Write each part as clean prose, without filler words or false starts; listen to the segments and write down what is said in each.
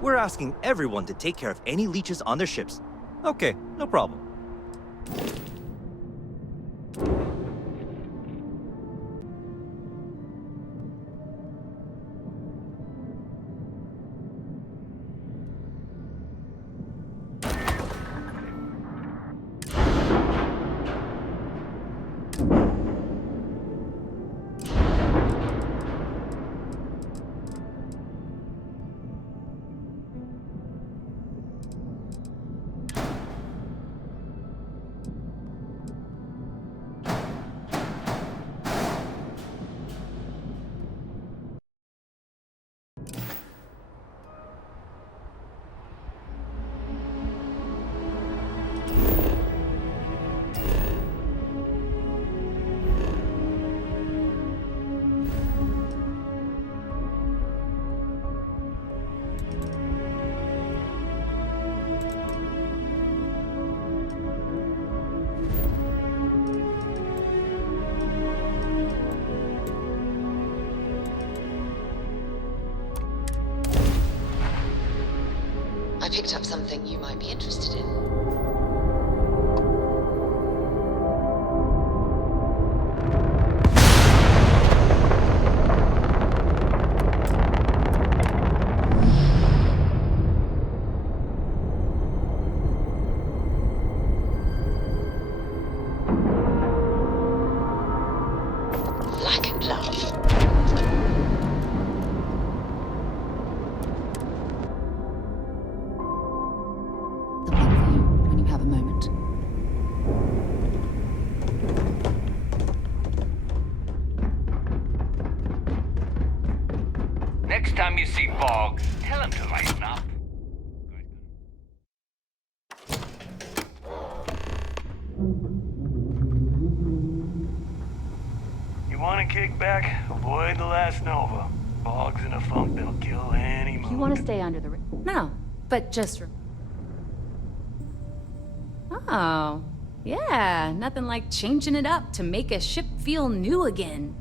We're asking everyone to take care of any leeches on their ships. Okay, no problem. I picked up something you might be interested in. Like a glove. When you have a moment. Next time you see Boggs, tell him to lighten up. You want a kickback? Avoid the last Nova. Boggs in a funk that'll kill any mood. You want to stay under the... No, but just... Oh, yeah, nothing like changing it up to make a ship feel new again.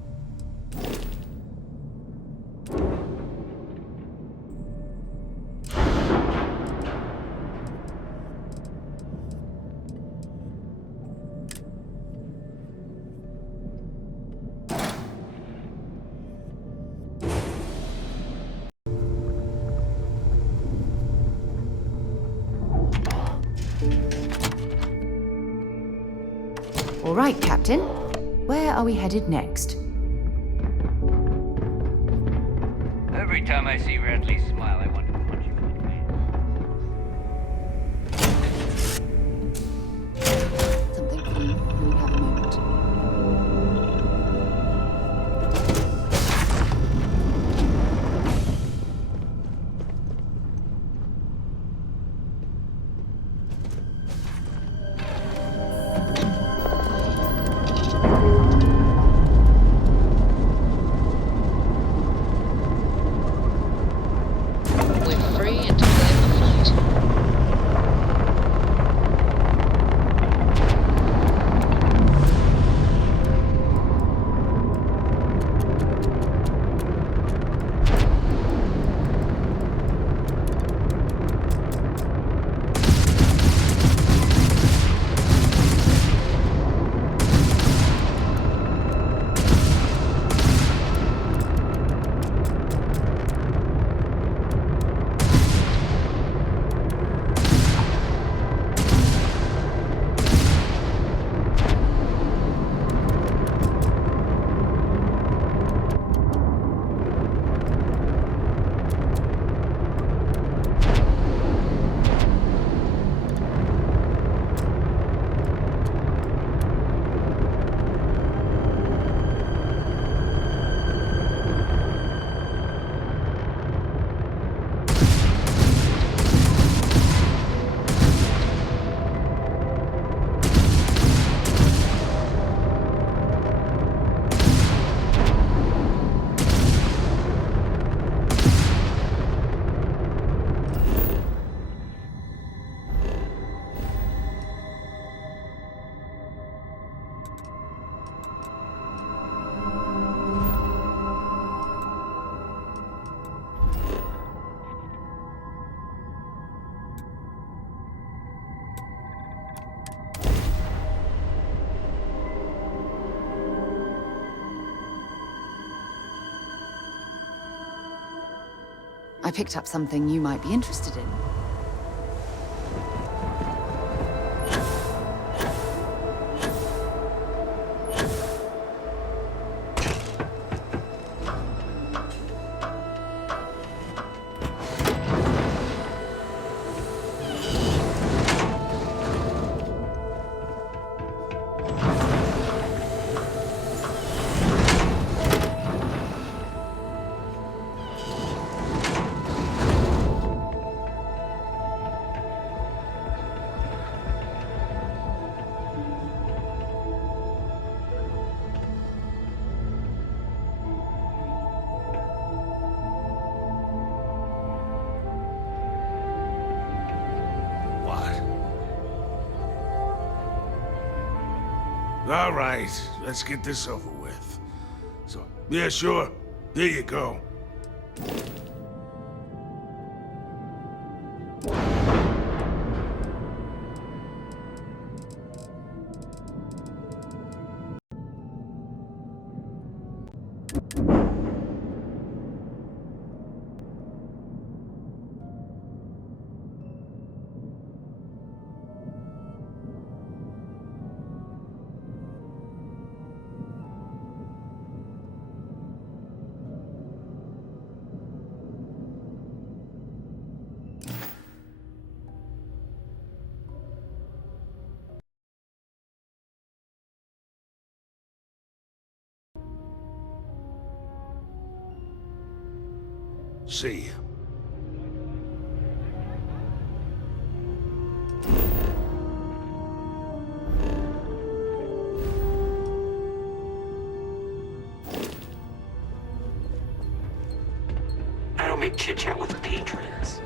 All right, Captain. Where are we headed next? Every time I see Radley smile, I want to punch him in the face. Something for you when you have a moment. We're free and to claim the flight. I picked up something you might be interested in. All right, let's get this over with. So, yeah, sure. Here you go. See ya. I don't make chit-chat with patrons.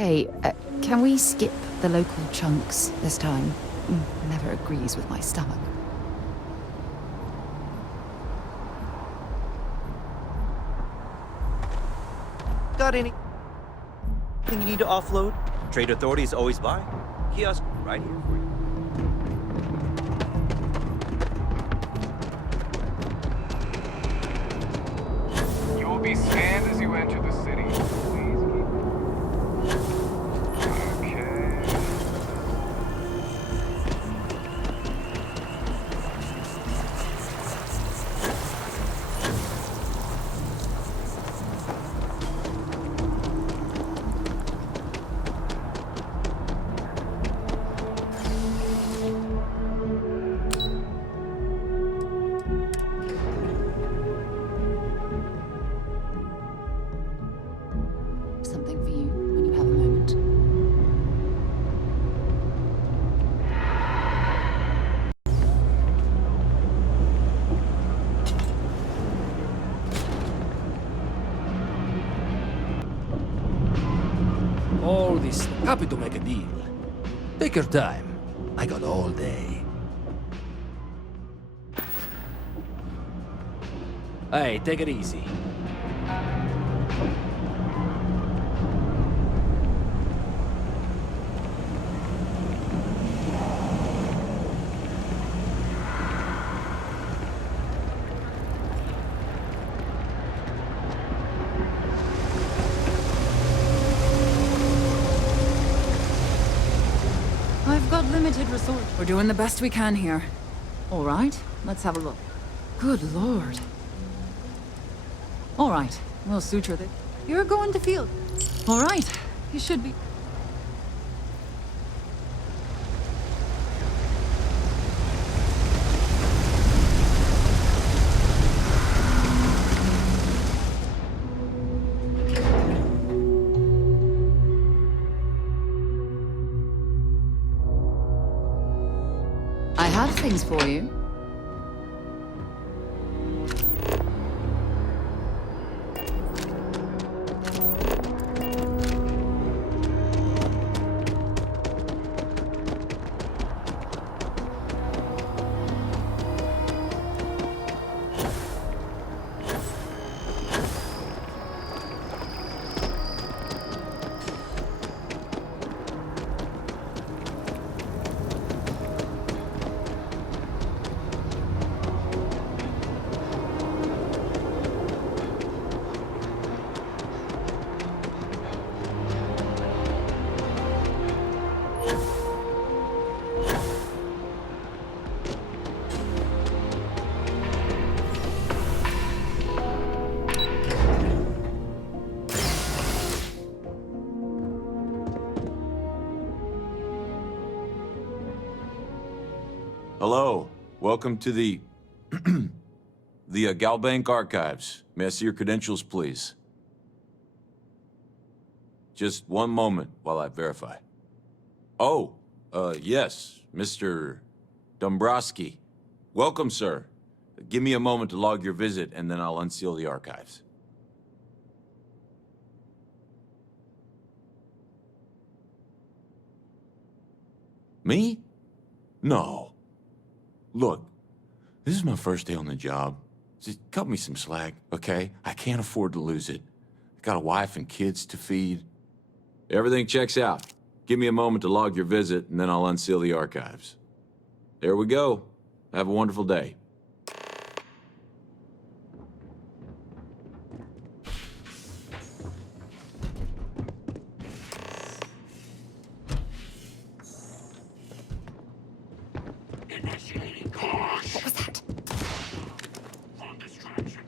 Hey, can we skip the local chunks this time? Never agrees with my stomach. Got anything you need to offload? Trade authorities always buy. Kiosk right here for you. You will be scanned as you enter the city. Please keep... Okay. Something for you when you have a moment. All this. Happy to make a deal. Take your time. I got all day. Hey, take it easy. I've got limited resources. We're doing the best we can here. All right, let's have a look. Good lord. All right, we'll suture this. You're going to field. All right, you should be. I have things for you. Hello. Welcome to the Galbank Archives. May I see your credentials, please? Just one moment while I verify. Oh, yes, Mr. Dombrowski. Welcome, sir. Give me a moment to log your visit, and then I'll unseal the archives. Me? No. Look, this is my first day on the job. Just cut me some slack, okay? I can't afford to lose it. I got a wife and kids to feed. Everything checks out. Give me a moment to log your visit, and then I'll unseal the archives. There we go. Have a wonderful day. What was that? On distraction.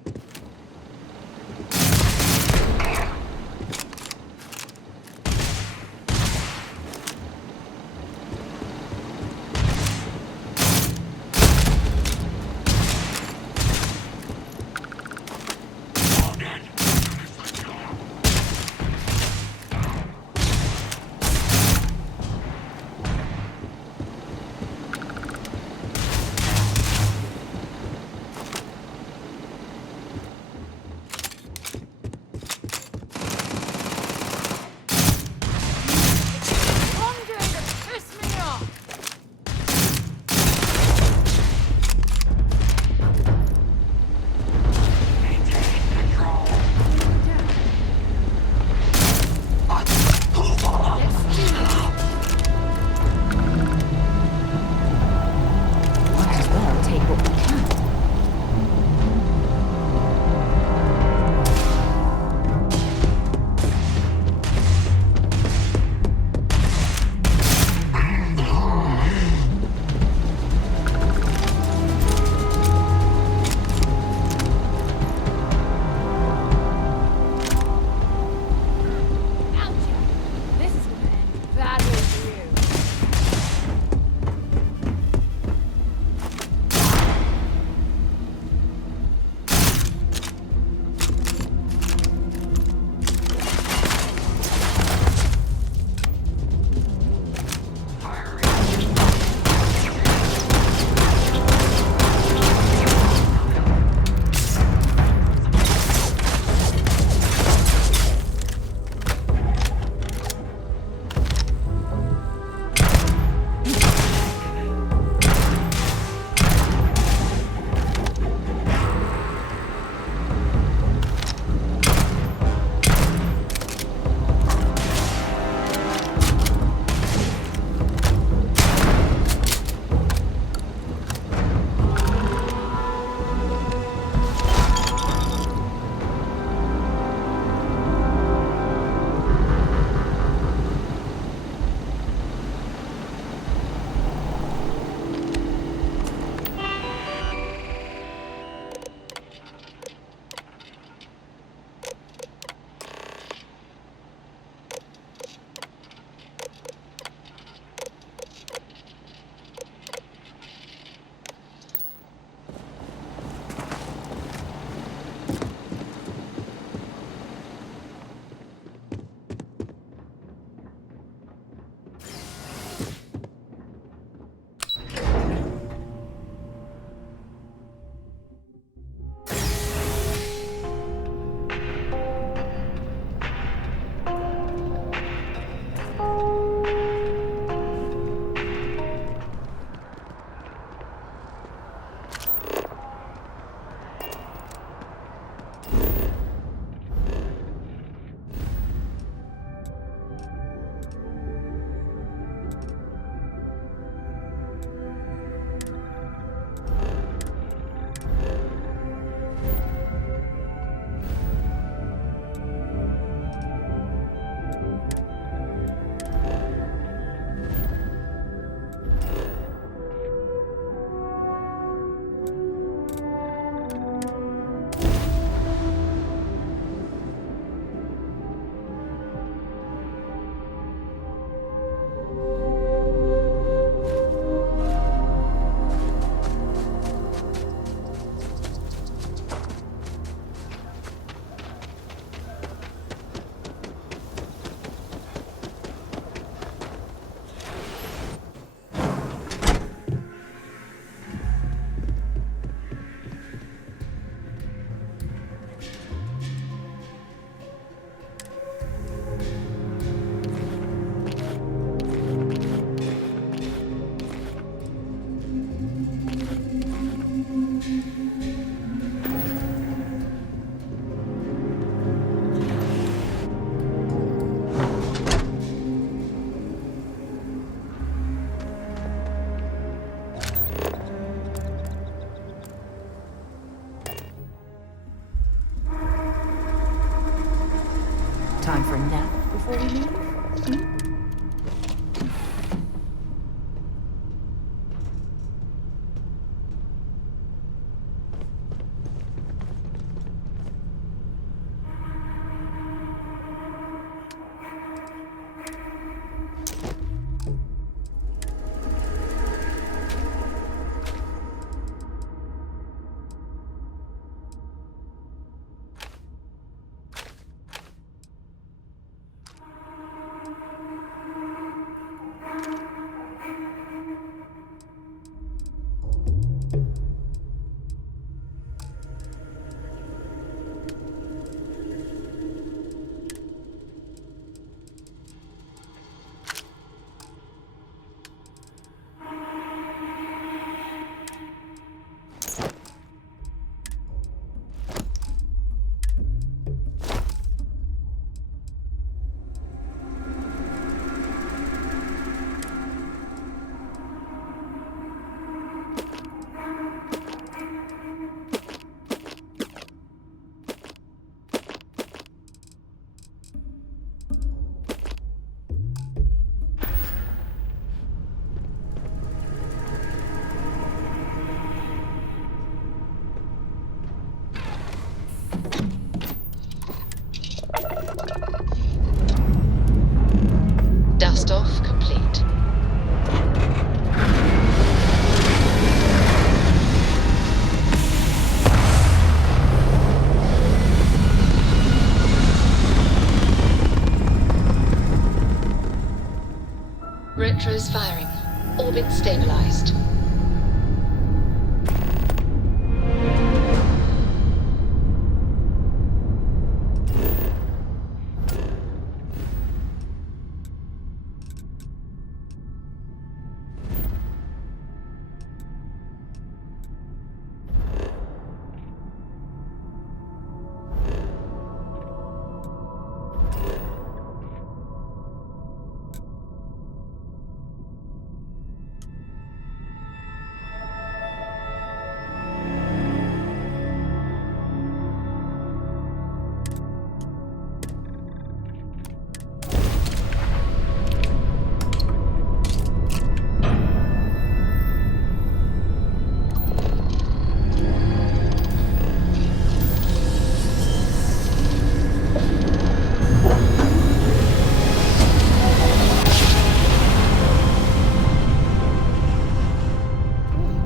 Time for a nap before we leave? Hmm? Dust off complete. Retro's firing. Orbit stabilized.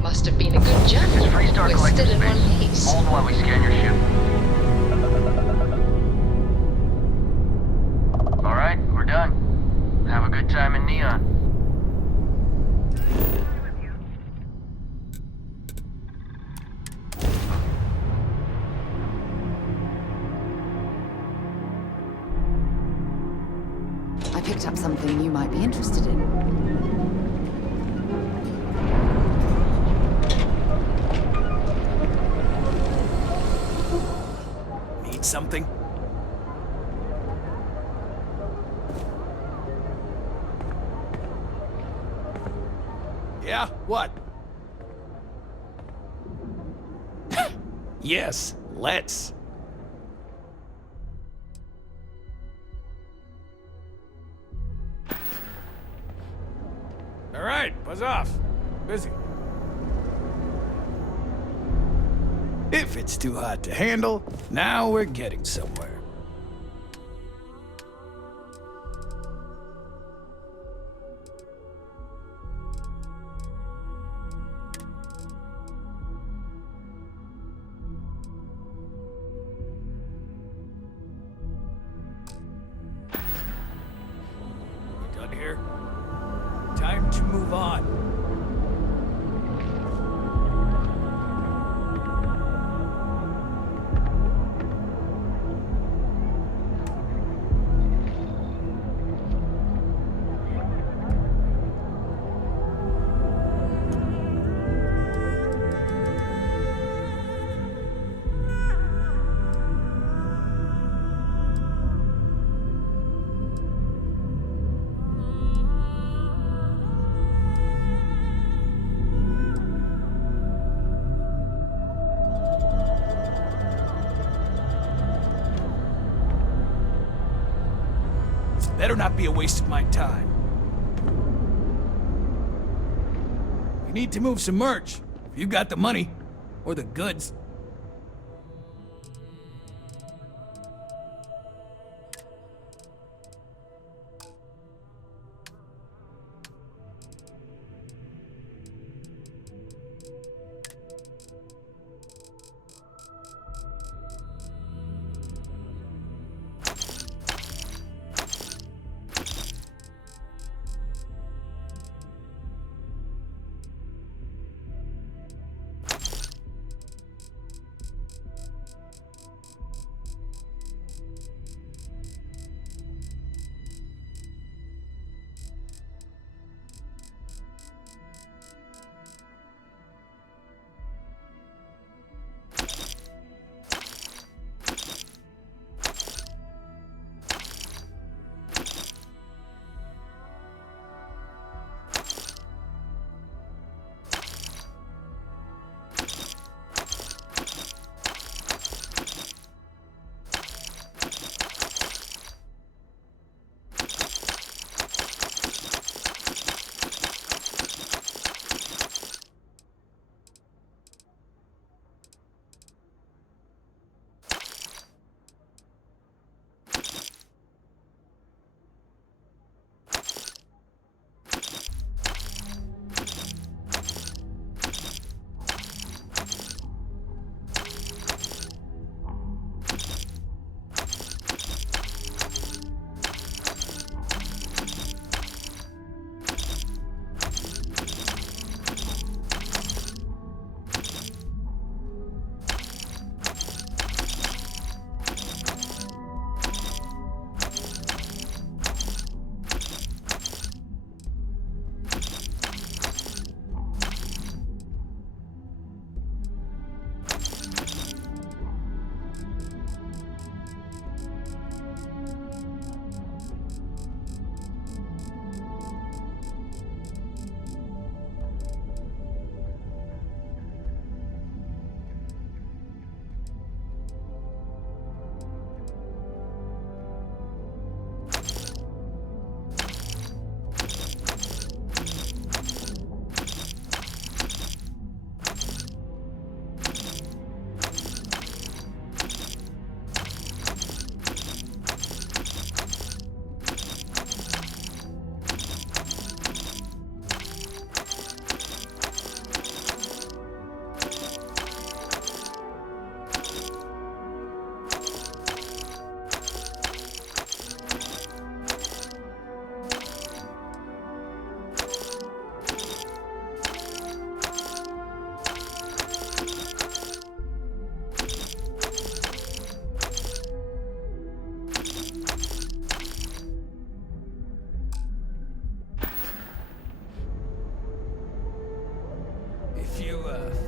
Must have been a good journey. We're still in one piece. Hold while we scan your ship. Alright, we're done. Have a good time in Neon. I picked up something you might be interested in. Need something? Yeah? What? Yes, let's. All right, buzz off. Busy. If it's too hot to handle, now we're getting somewhere. You done here? Time to move on. better not be a waste of my time. We need to move some merch. If you got the money. Or the goods.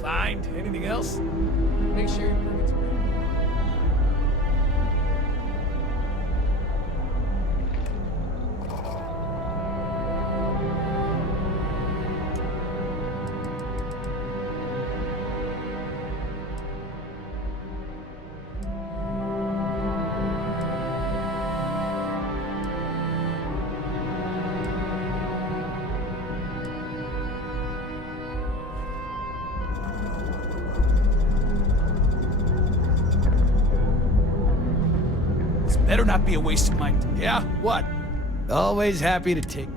Find anything else? Make sure you bring it to me. Better not be a waste of my time. Yeah, what? Always happy to take.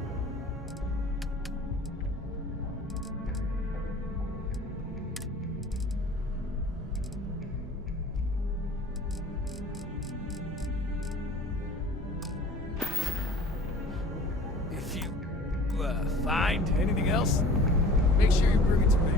If you find anything else, make sure you bring it to me.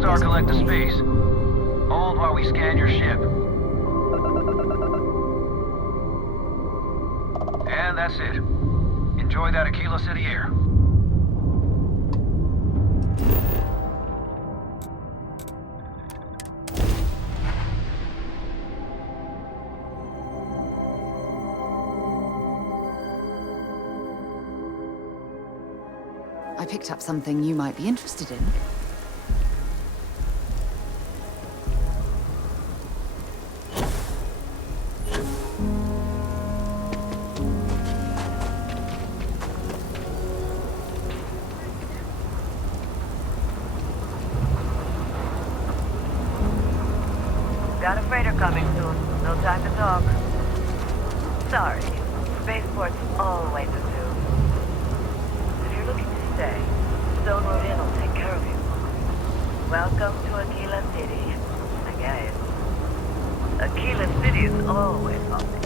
Star Collector space. Hold while we scan your ship. And that's it. Enjoy that Aquila City air. I picked up something you might be interested in. Got a freighter coming soon. No time to talk. Sorry. Spaceport's always a zoo. If you're looking to stay, Stone Road Inn will take care of you. Welcome to Aquila City. I guess. Aquila City is always popular.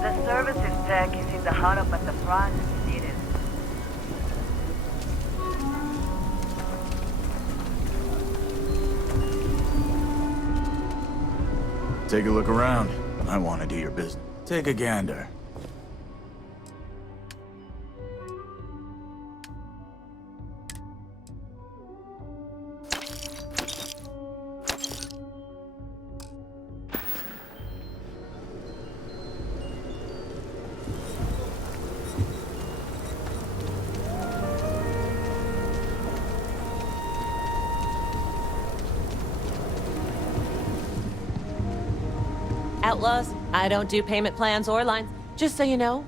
The services tech is in the hut up at the front if you need it. Take a look around. I want to do your business. Take a gander. Outlaws, I don't do payment plans or lines, just so you know.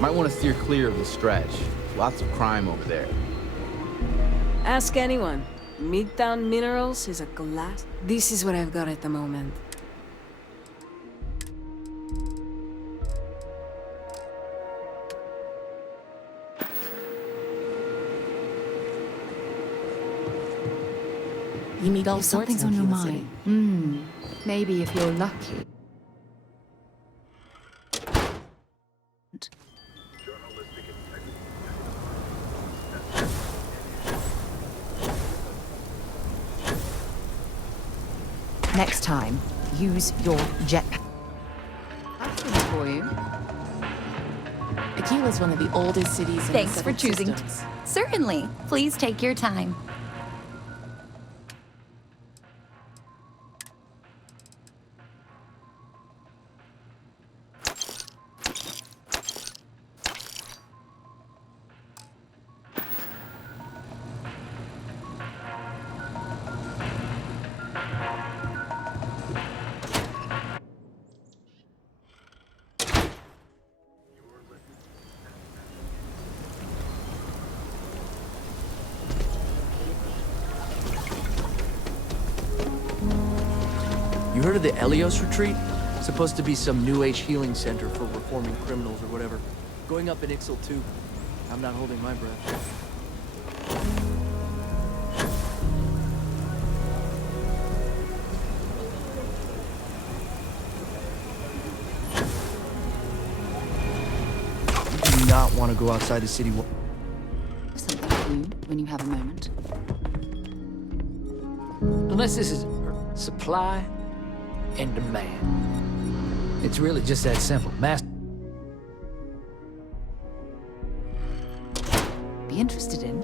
Might want to steer clear of the stretch. Lots of crime over there. Ask anyone. Midtown Minerals is a glass. This is what I've got at the moment. You meet all If sorts something's in on your Aquila City. mind, maybe if you're lucky. Next time, use your jetpack. That's for you. Aquila's one of the oldest cities in Thanks the for settled choosing. systems. Certainly. Please take your time. You heard of the Elios Retreat? Supposed to be some new age healing center for reforming criminals or whatever. Going up in Ixal too. I'm not holding my breath. You do not want to go outside the city. Something for you when you have a moment. Unless this is supply and demand. It's really just that simple. Be interested in.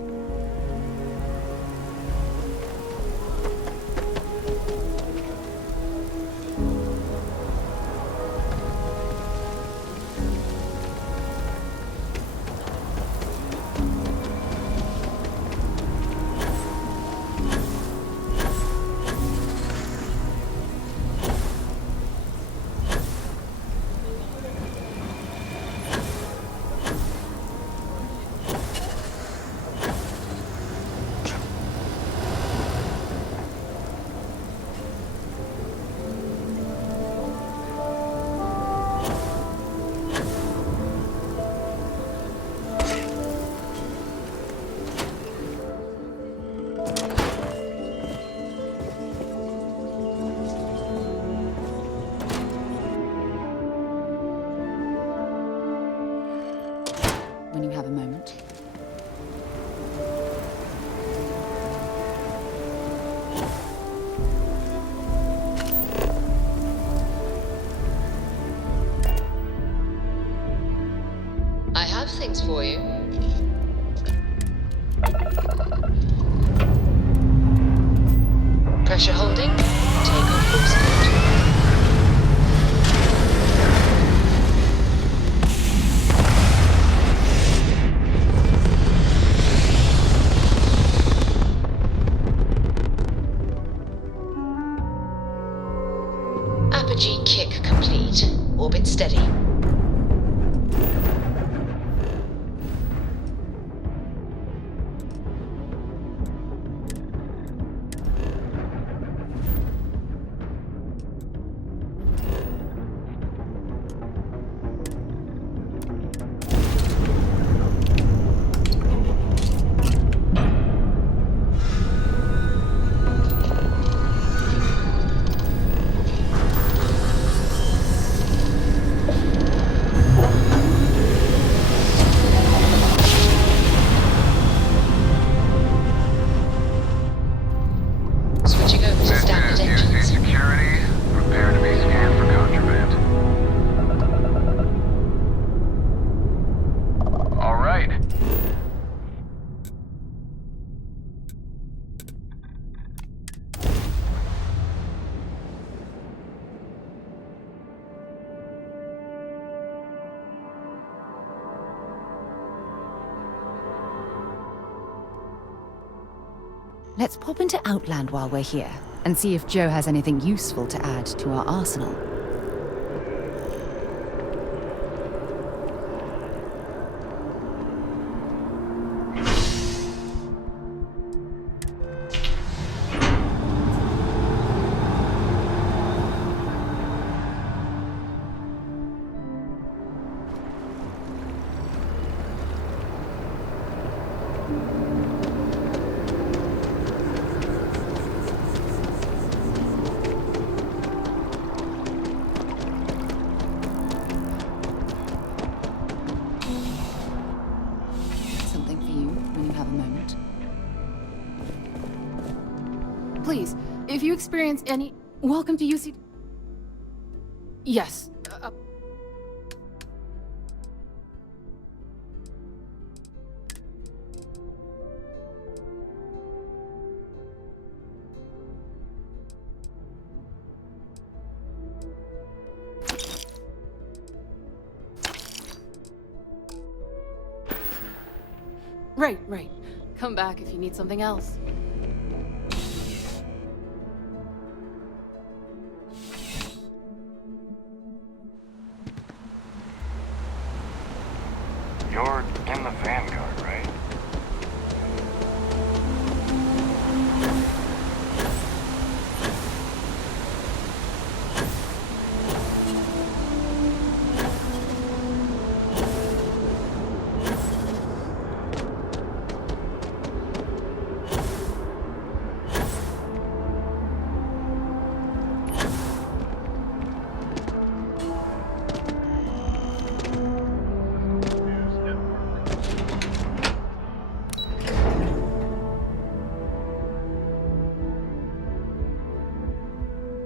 When you have a moment. I have things for you. Pressure holding. Take off full speed. Apogee kick complete. Orbit steady. Switching over to standard engines. Security, prepare to be scanned for contraband. All right. Let's pop into Outland while we're here, and see if Joe has anything useful to add to our arsenal. Something for you when you have a moment. Please, if you experience any... Welcome to UC. Yes. Right. Come back if you need something else. You're in the Vanguard, right?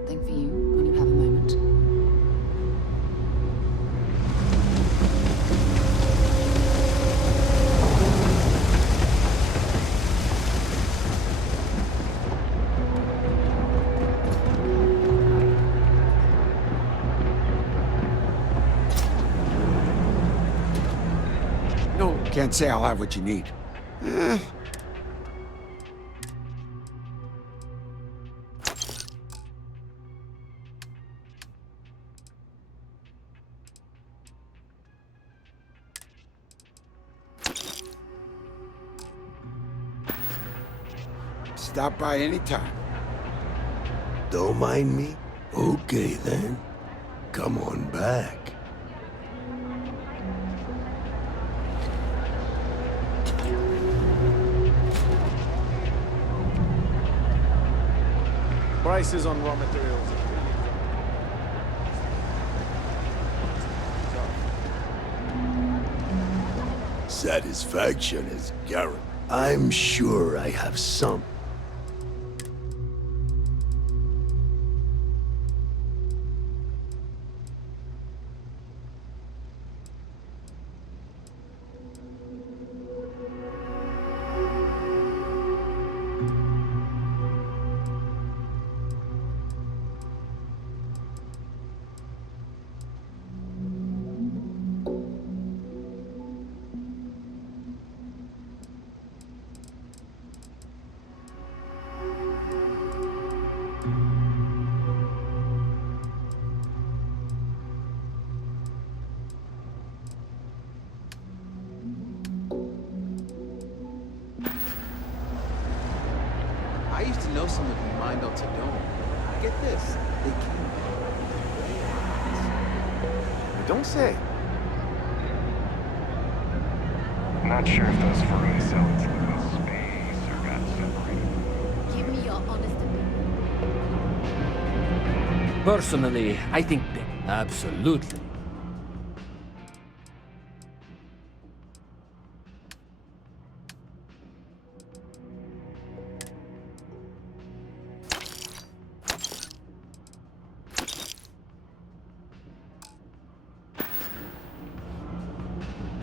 Thing for you when you have a moment. No, can't say I'll have what you need. Stop by anytime. Don't mind me? Okay, then. Come on back. Prices on raw materials. Satisfaction is guaranteed. I'm sure I have some. I used to know someone who mined out Sedona. Get this, they came back. Don't say. I'm not sure if those Ferrari cells live in space or got separated. Give me your honest opinion. Personally, I think that absolutely.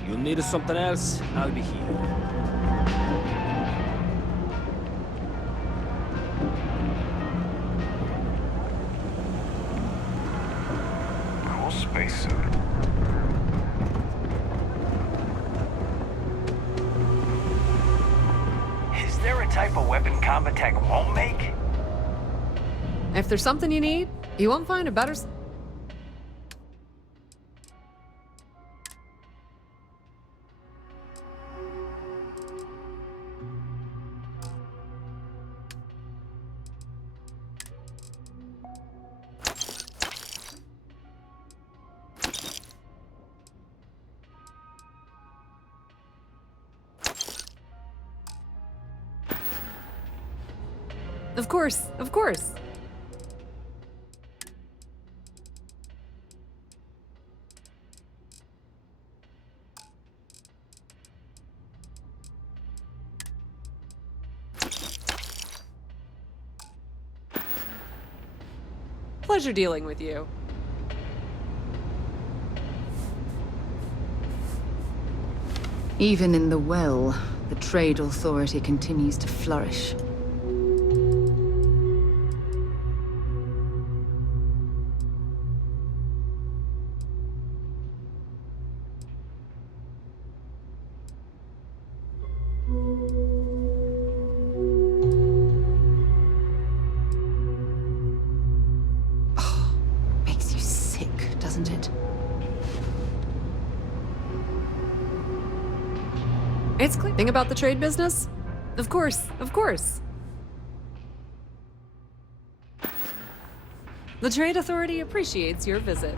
You need something else? I'll be here. Cool spacesuit. Is there a type of weapon combat tech won't make? If there's something you need, you won't find a better... Of course, of course. Pleasure dealing with you. Even in the well, the trade authority continues to flourish. Makes you sick, doesn't it? It's clear. Thing about the trade business? Of course, of course. The Trade Authority appreciates your visit.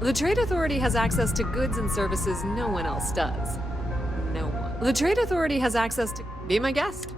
The Trade Authority has access to goods and services no one else does. No one. The Trade Authority has access to... Be my guest.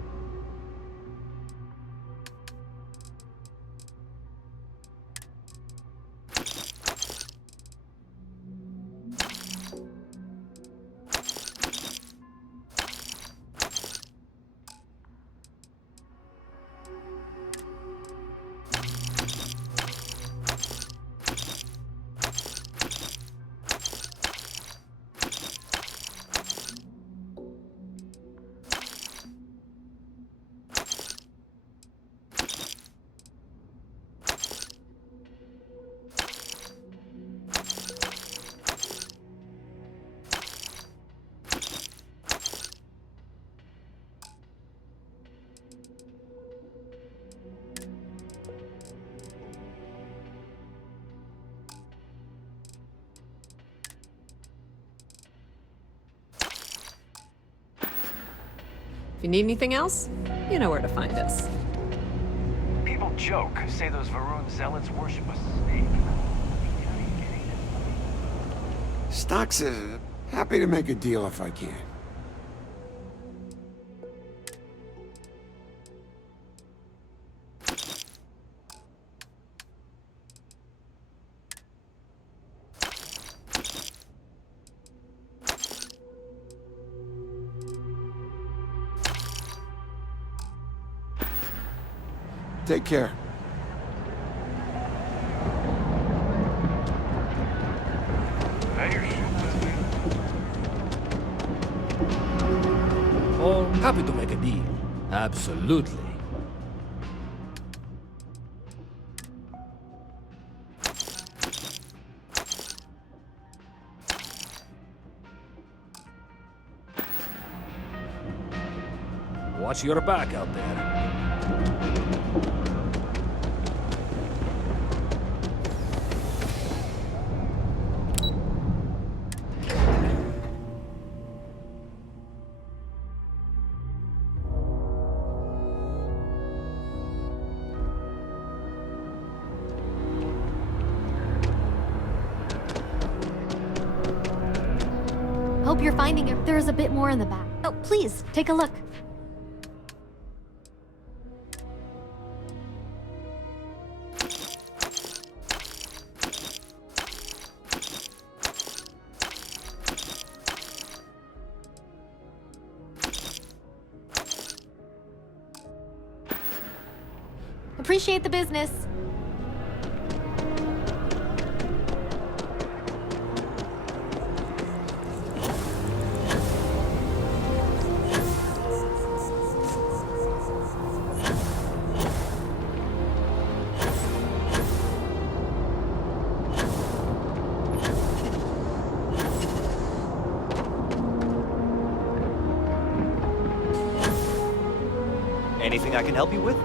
If you need anything else, you know where to find us. People joke, say those Varun zealots worship a snake. Stocks, happy to make a deal if I can. Take care. Oh, happy to make a deal. Absolutely. Watch your back out there. Hope you're finding it. There's a bit more in the back. Oh, please, take a look. Appreciate the business. Anything I can help you with?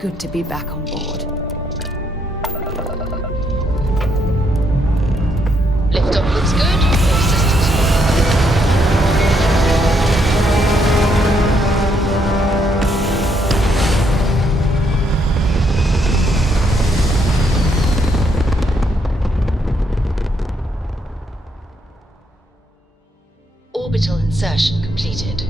Good to be back on board. Liftoff looks good. All systems Orbital insertion completed.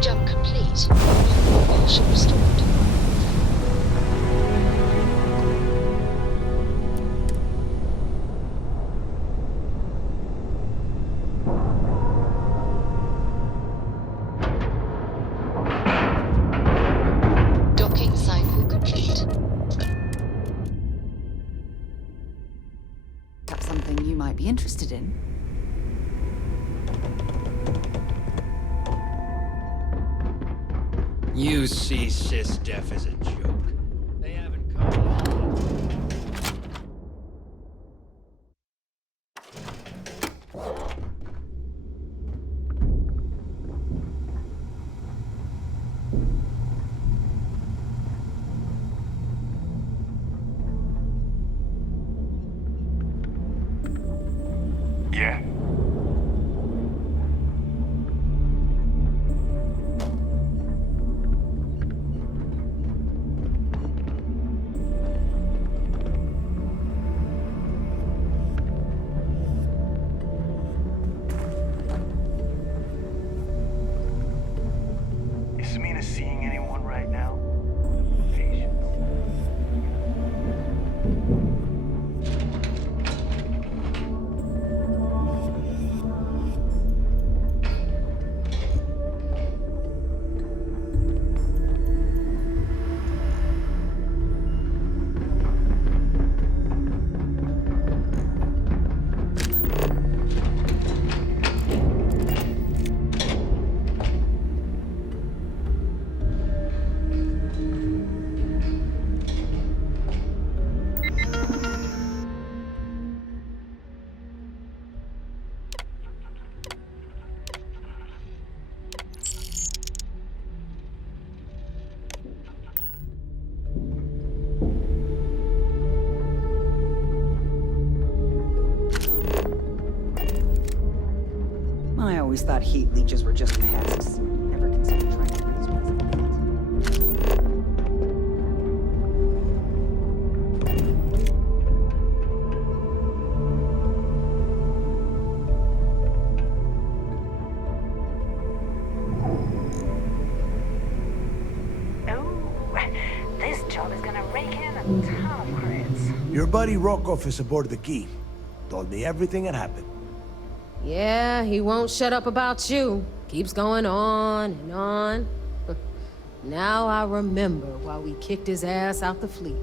Jump complete. Propulsion restored. Docking cycle complete. Perhaps something you might be interested in. You see SysDef as a joke. They haven't come. Yeah? Is Samina seeing anyone right now? Patience. I always thought heat leeches were just pests. Never considered trying to raise residents. This job is gonna rake in a ton of credits. Your buddy Rokov is aboard the key. Told me everything that happened. Yeah, he won't shut up about you. Keeps going on and on. Now I remember why we kicked his ass out the fleet.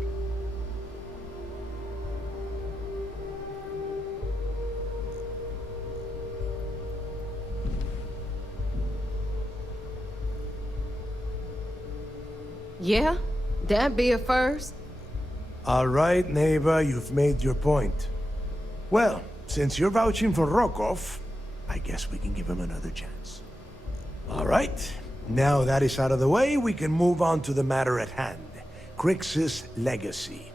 Yeah, that'd be a first. All right, Neva, you've made your point. Well, since you're vouching for Rokov, I guess we can give him another chance. All right, now that is out of the way, we can move on to the matter at hand. Crix's legacy.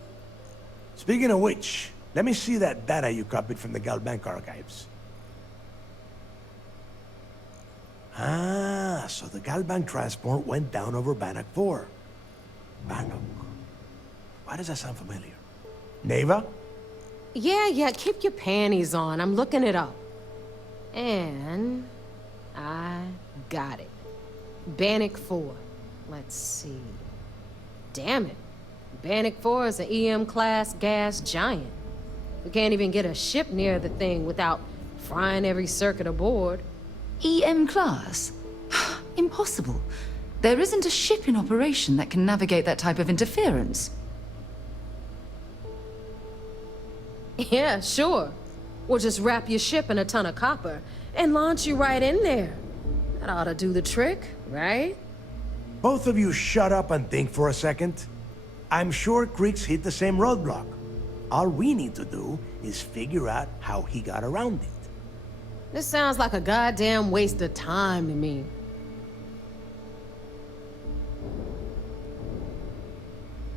Speaking of which, let me see that data you copied from the Galbank archives. Ah, so the Galbank transport went down over Bannock 4. Bannock. Why does that sound familiar? Neva? Yeah, keep your panties on. I'm looking it up. And I got it. Bannock 4. Let's see. Damn it. Bannock 4 is an EM-class gas giant. We can't even get a ship near the thing without frying every circuit aboard. EM class? Impossible. There isn't a ship in operation that can navigate that type of interference. Yeah, sure. We'll just wrap your ship in a ton of copper and launch you right in there. That ought to do the trick, right? Both of you shut up and think for a second. I'm sure Creeks hit the same roadblock. All we need to do is figure out how he got around it. This sounds like a goddamn waste of time to me.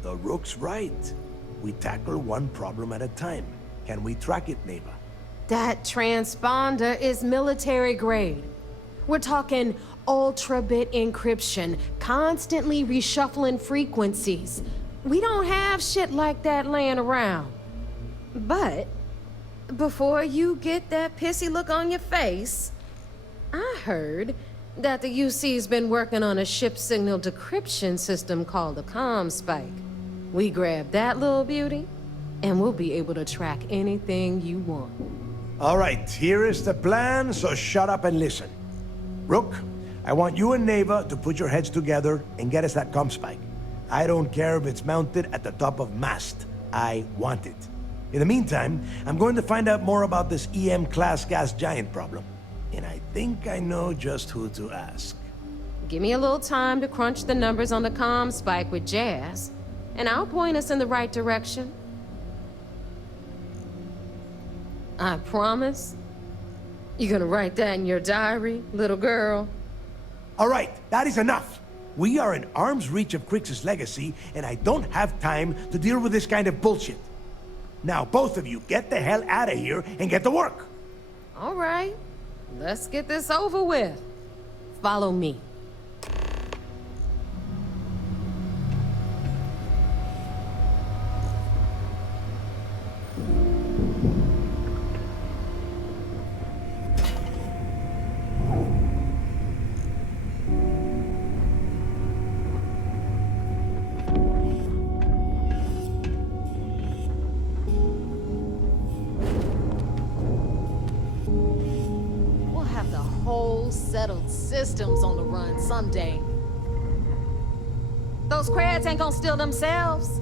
The Rook's right. We tackle one problem at a time. Can we track it, neighbor? That transponder is military grade. We're talking ultra-bit encryption, constantly reshuffling frequencies. We don't have shit like that laying around. But before you get that pissy look on your face, I heard that the UC's been working on a ship signal decryption system called a comm spike. We grab that little beauty, and we'll be able to track anything you want. All right, here is the plan, so shut up and listen. Rook, I want you and Neva to put your heads together and get us that comm spike. I don't care if it's mounted at the top of mast. I want it. In the meantime, I'm going to find out more about this EM-class gas giant problem. And I think I know just who to ask. Give me a little time to crunch the numbers on the comm spike with Jazz, and I'll point us in the right direction. I promise. You gonna write that in your diary, little girl? All right, that is enough. We are in arm's reach of Creeks' legacy, and I don't have time to deal with this kind of bullshit. Now, both of you, get the hell out of here and get to work. All right, let's get this over with. Follow me. Settled systems on the run someday. Those crabs ain't gonna steal themselves.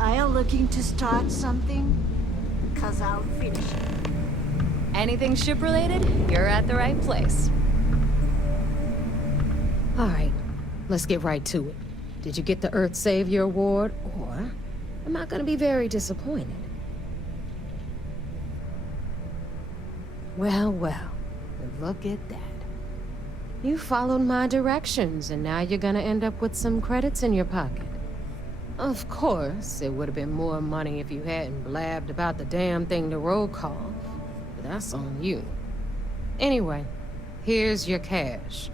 Are you looking to start something? 'Cause I'll finish it. Anything ship-related, you're at the right place. All right, let's get right to it. Did you get the Earth Savior Award, or am I gonna be very disappointed? Well, look at that. You followed my directions, and now you're gonna end up with some credits in your pocket. Of course, it would have been more money if you hadn't blabbed about the damn thing to roll call, but that's on you. Anyway, here's your cash.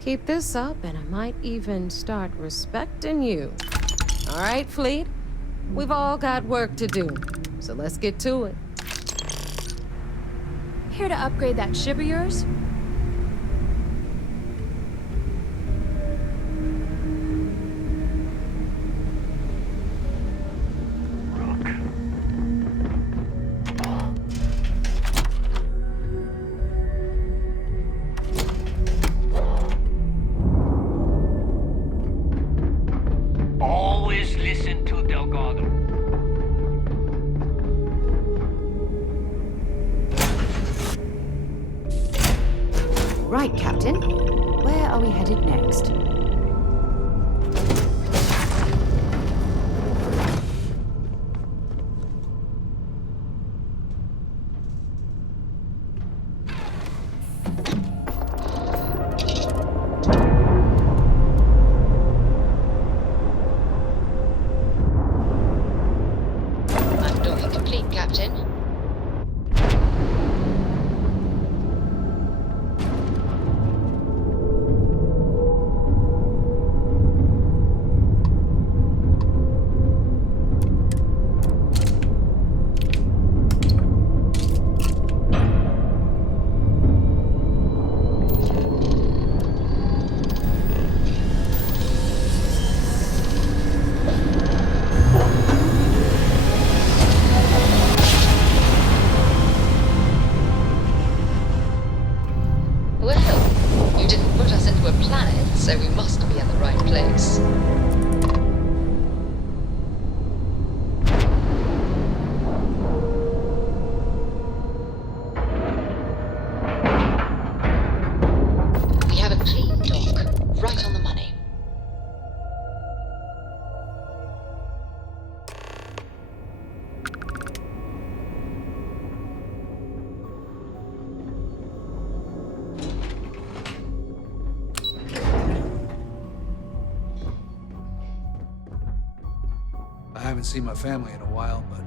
Keep this up, and I might even start respecting you. All right, Fleet? We've all got work to do, so let's get to it. Here to upgrade that ship of yours? Always listen to Delgado. Right, Captain. Where are we headed next? so we must be at the right place. We have a clean dock, right on the money. I haven't seen my family in a while, but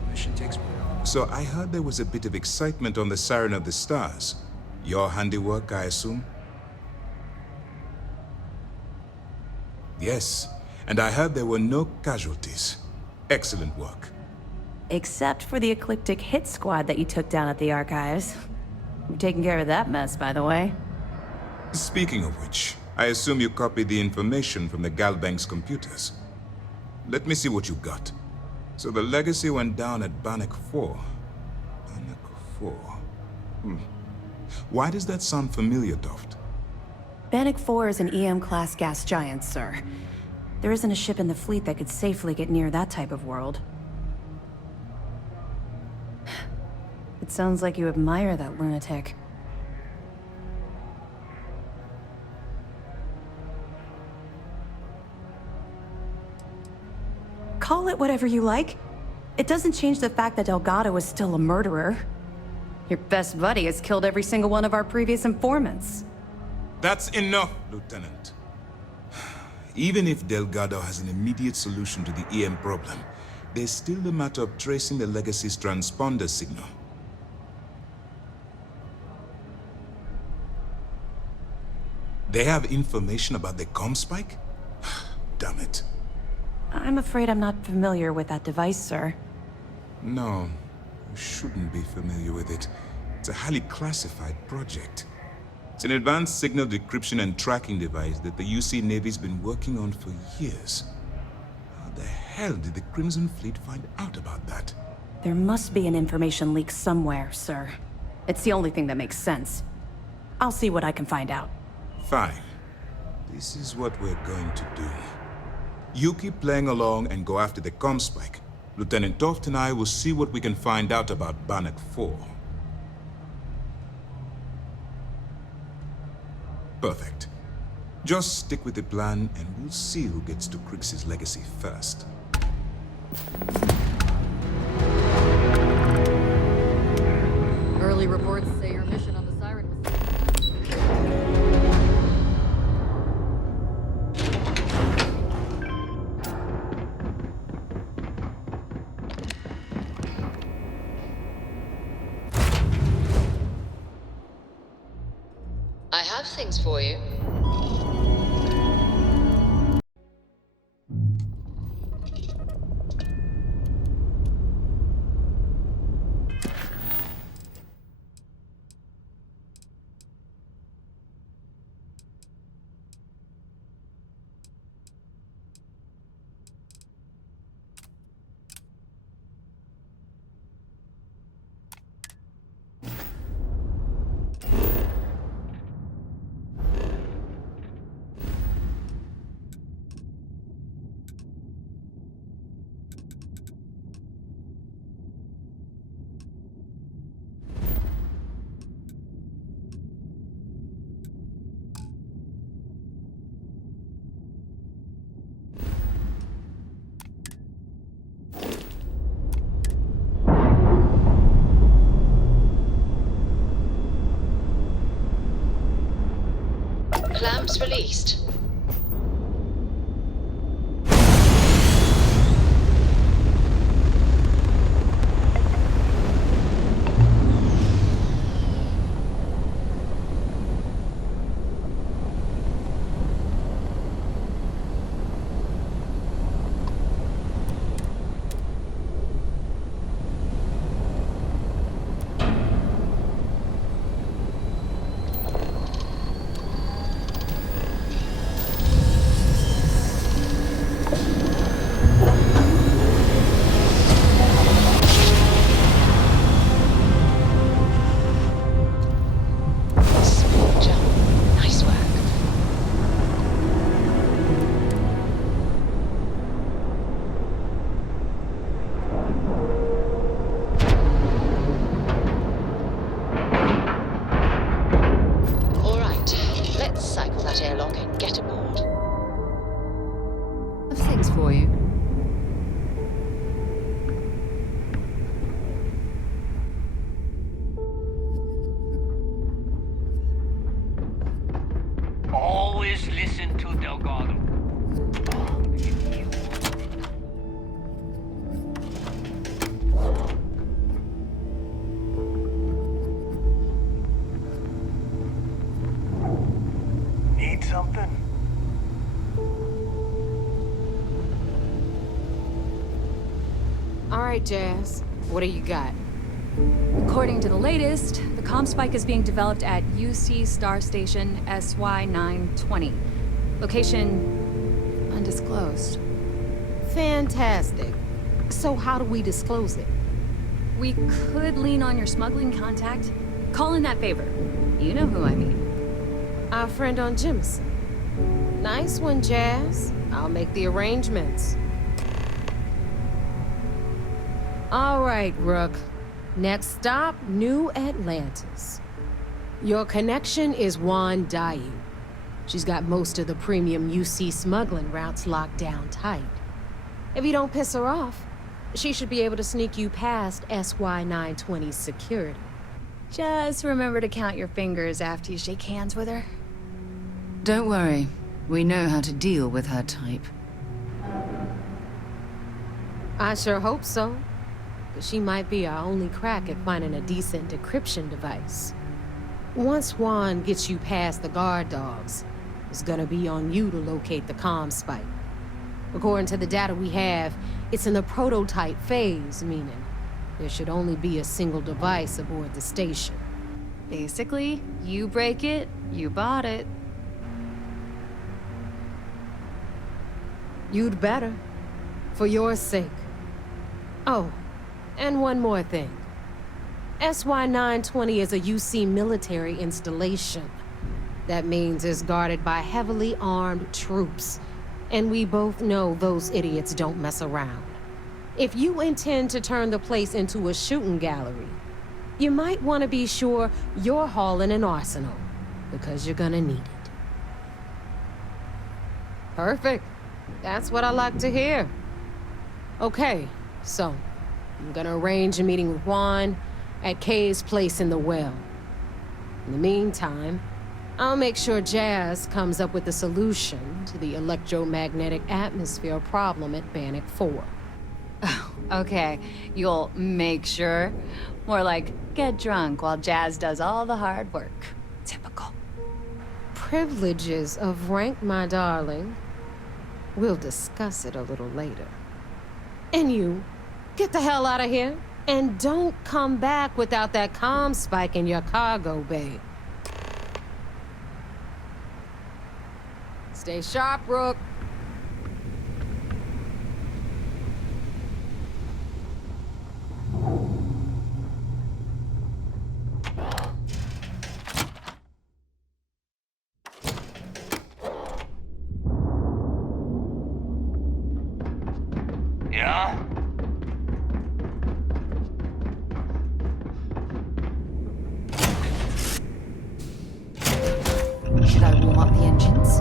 the mission takes me. So I heard there was a bit of excitement on the Siren of the Stars. Your handiwork, I assume? Yes, and I heard there were no casualties. Excellent work. Except for the eclectic hit squad that you took down at the archives. You're taking care of that mess, by the way. Speaking of which, I assume you copied the information from the Galbank's computers. Let me see what you got. So the legacy went down at Bannock 4. Bannock 4. Why does that sound familiar, Toft? Bannock 4 is an EM-class gas giant, sir. There isn't a ship in the fleet that could safely get near that type of world. It sounds like you admire that lunatic. Call it whatever you like. It doesn't change the fact that Delgado is still a murderer. Your best buddy has killed every single one of our previous informants. That's enough, Lieutenant. Even if Delgado has an immediate solution to the EM problem, there's still the matter of tracing the Legacy's transponder signal. They have information about the comm spike? Damn it. I'm afraid I'm not familiar with that device, sir. No, you shouldn't be familiar with it. It's a highly classified project. It's an advanced signal decryption and tracking device that the UC Navy's been working on for years. How the hell did the Crimson Fleet find out about that? There must be an information leak somewhere, sir. It's the only thing that makes sense. I'll see what I can find out. Fine. This is what we're going to do. You keep playing along and go after the comm spike. Lieutenant Toft and I will see what we can find out about Bannock 4. Perfect. Just stick with the plan and we'll see who gets to Crix's legacy first. Early reports say your mission on the Siren was... I have things for you. Clamps released. something? All right, Jazz. What do you got? According to the latest, the comm spike is being developed at UC Star Station SY-920. Location undisclosed. Fantastic. So how do we disclose it? We could lean on your smuggling contact. Call in that favor. You know who I mean. Our friend on Jimson. Nice one, Jazz. I'll make the arrangements. All right, Rook. Next stop, New Atlantis. Your connection is Juan Dayu. She's got most of the premium UC smuggling routes locked down tight. If you don't piss her off, she should be able to sneak you past SY-920's security. Just remember to count your fingers after you shake hands with her. Don't worry. We know how to deal with her type. I sure hope so. She might be our only crack at finding a decent decryption device. Once Juan gets you past the guard dogs, it's gonna be on you to locate the comm spike. According to the data we have, it's in the prototype phase, meaning there should only be a single device aboard the station. Basically, you break it, you bought it. You'd better. For your sake. Oh, and one more thing. SY-920 is a UC military installation. That means it's guarded by heavily armed troops. And we both know those idiots don't mess around. If you intend to turn the place into a shooting gallery, you might want to be sure you're hauling an arsenal, because you're gonna need it. Perfect. That's what I like to hear. Okay, so I'm gonna arrange a meeting with Juan at Kay's place in the well. In the meantime, I'll make sure Jazz comes up with a solution to the electromagnetic atmosphere problem at Bannock 4. Okay, you'll make sure. More like, get drunk while Jazz does all the hard work. Typical. Privileges of rank, my darling. We'll discuss it a little later. And you, get the hell out of here. And don't come back without that comm spike in your cargo bay. Stay sharp, Rook. Yeah? Should I warm up the engines?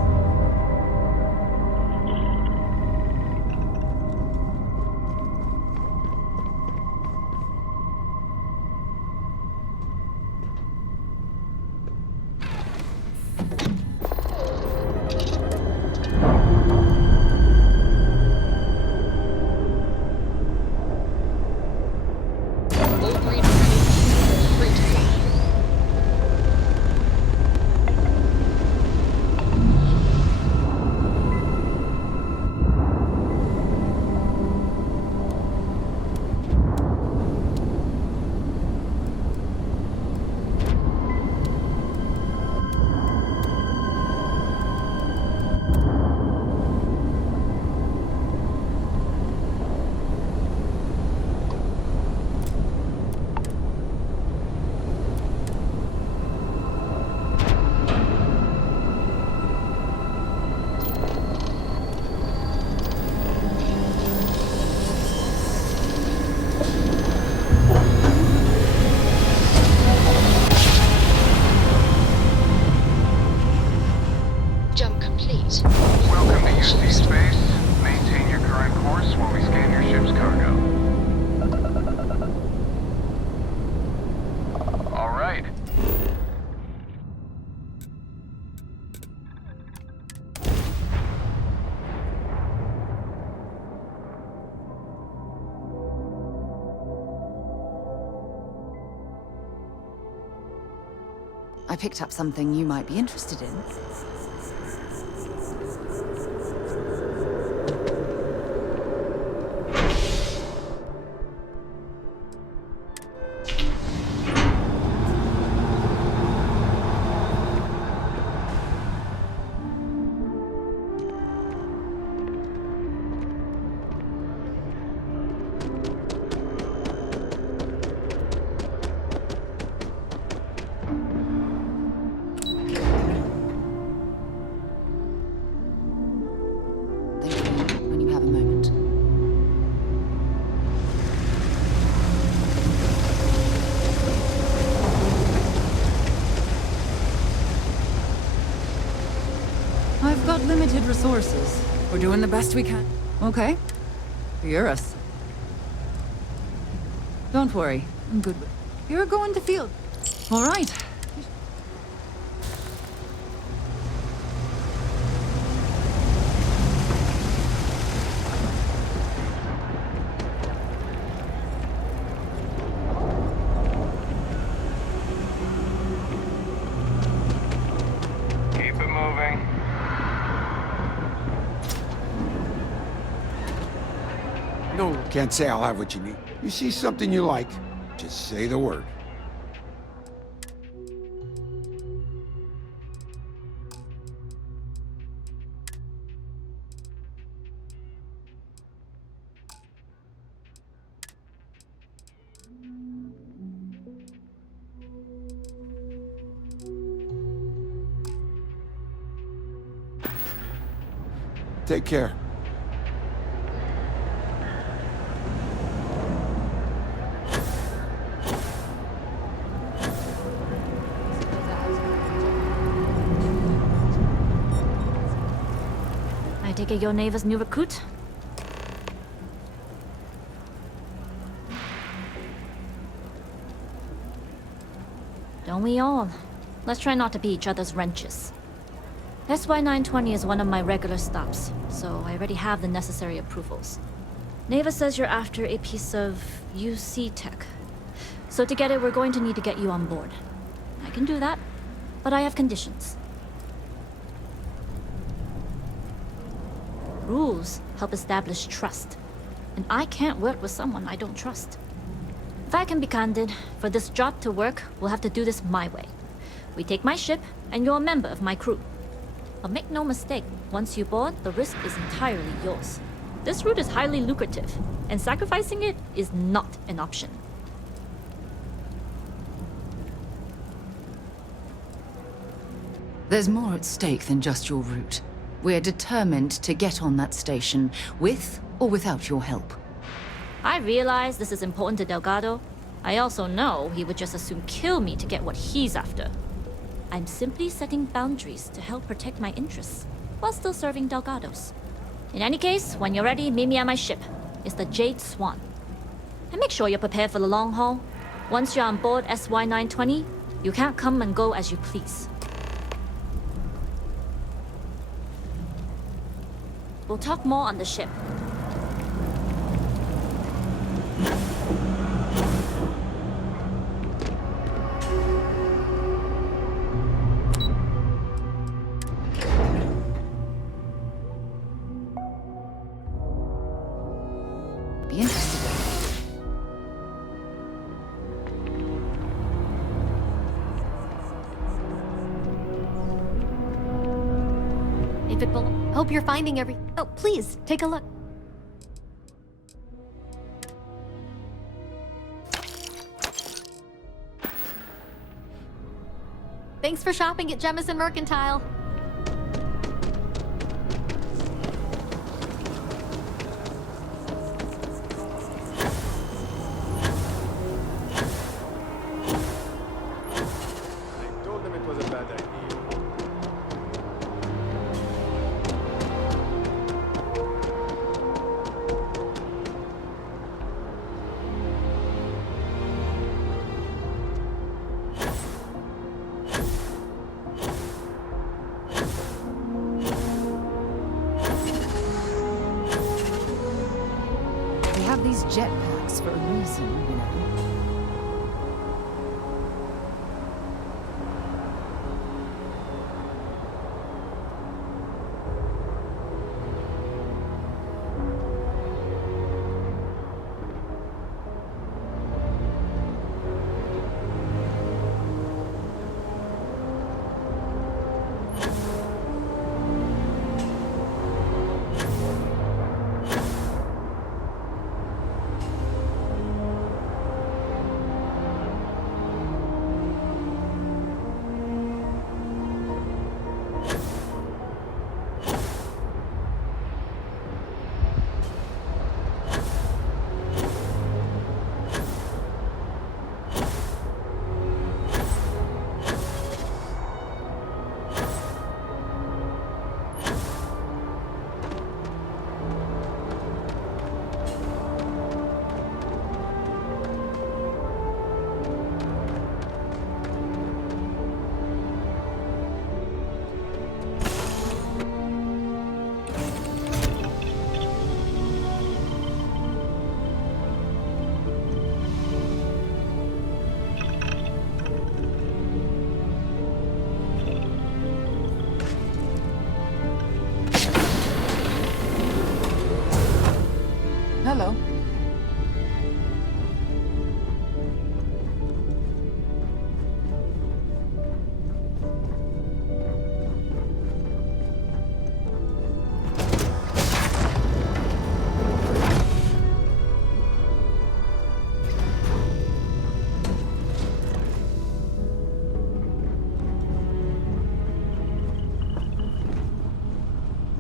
I picked up something you might be interested in. When you have a moment. I've got limited resources. We're doing the best we can. Okay. You're us. Don't worry. I'm good with... You're going to field. All right. Keep it moving. No, can't say I'll have what you need. You see something you like, just say the word. Take care. I take it you're Neva's new recruit? Don't we all? Let's try not to be each other's wrenches. SY-920 is one of my regular stops, so I already have the necessary approvals. Neva says you're after a piece of UC tech. So to get it, we're going to need to get you on board. I can do that, but I have conditions. Rules help establish trust, and I can't work with someone I don't trust. If I can be candid, for this job to work, we'll have to do this my way. We take my ship, and you're a member of my crew. But make no mistake, once you board, the risk is entirely yours. This route is highly lucrative, and sacrificing it is not an option. There's more at stake than just your route. We're determined to get on that station, with or without your help. I realize this is important to Delgado. I also know he would just as soon kill me to get what he's after. I'm simply setting boundaries to help protect my interests, while still serving Delgado's. In any case, when you're ready, meet me at my ship. It's the Jade Swan. And make sure you're prepared for the long haul. Once you're on board SY-920, you can't come and go as you please. We'll talk more on the ship. Be interested in. If it will, hope you're finding every. Oh, please take a look. Thanks for shopping at Jemison Mercantile. I told them it was a bad idea. We have these jetpacks for a reason, you know.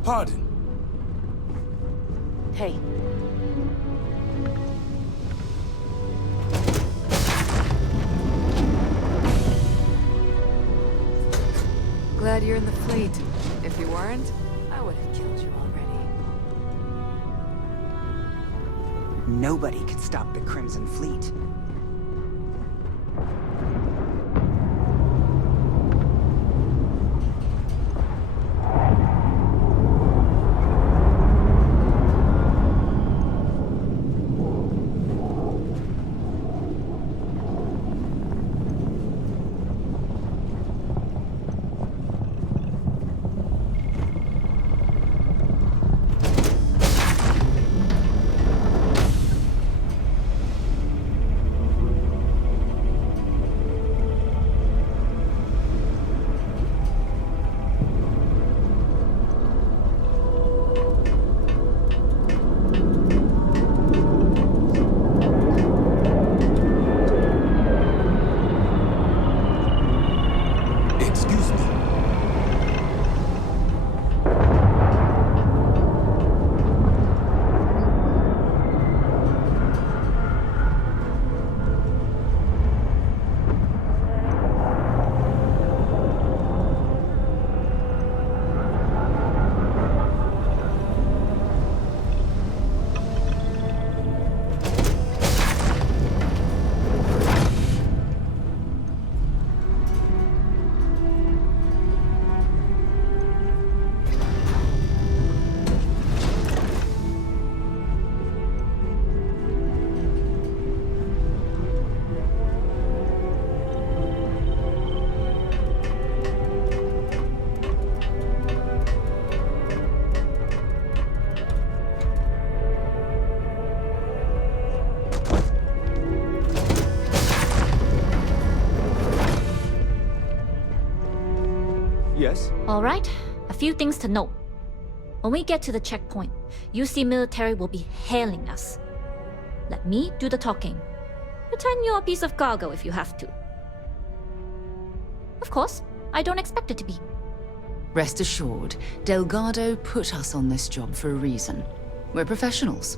Pardon. Hey. Glad you're in the fleet. If you weren't, I would have killed you already. Nobody could stop the Crimson Fleet. Yes? All right, a few things to note. When we get to the checkpoint, UC military will be hailing us. Let me do the talking. Pretend you're a piece of cargo if you have to. Of course, I don't expect it to be. Rest assured, Delgado put us on this job for a reason. We're professionals.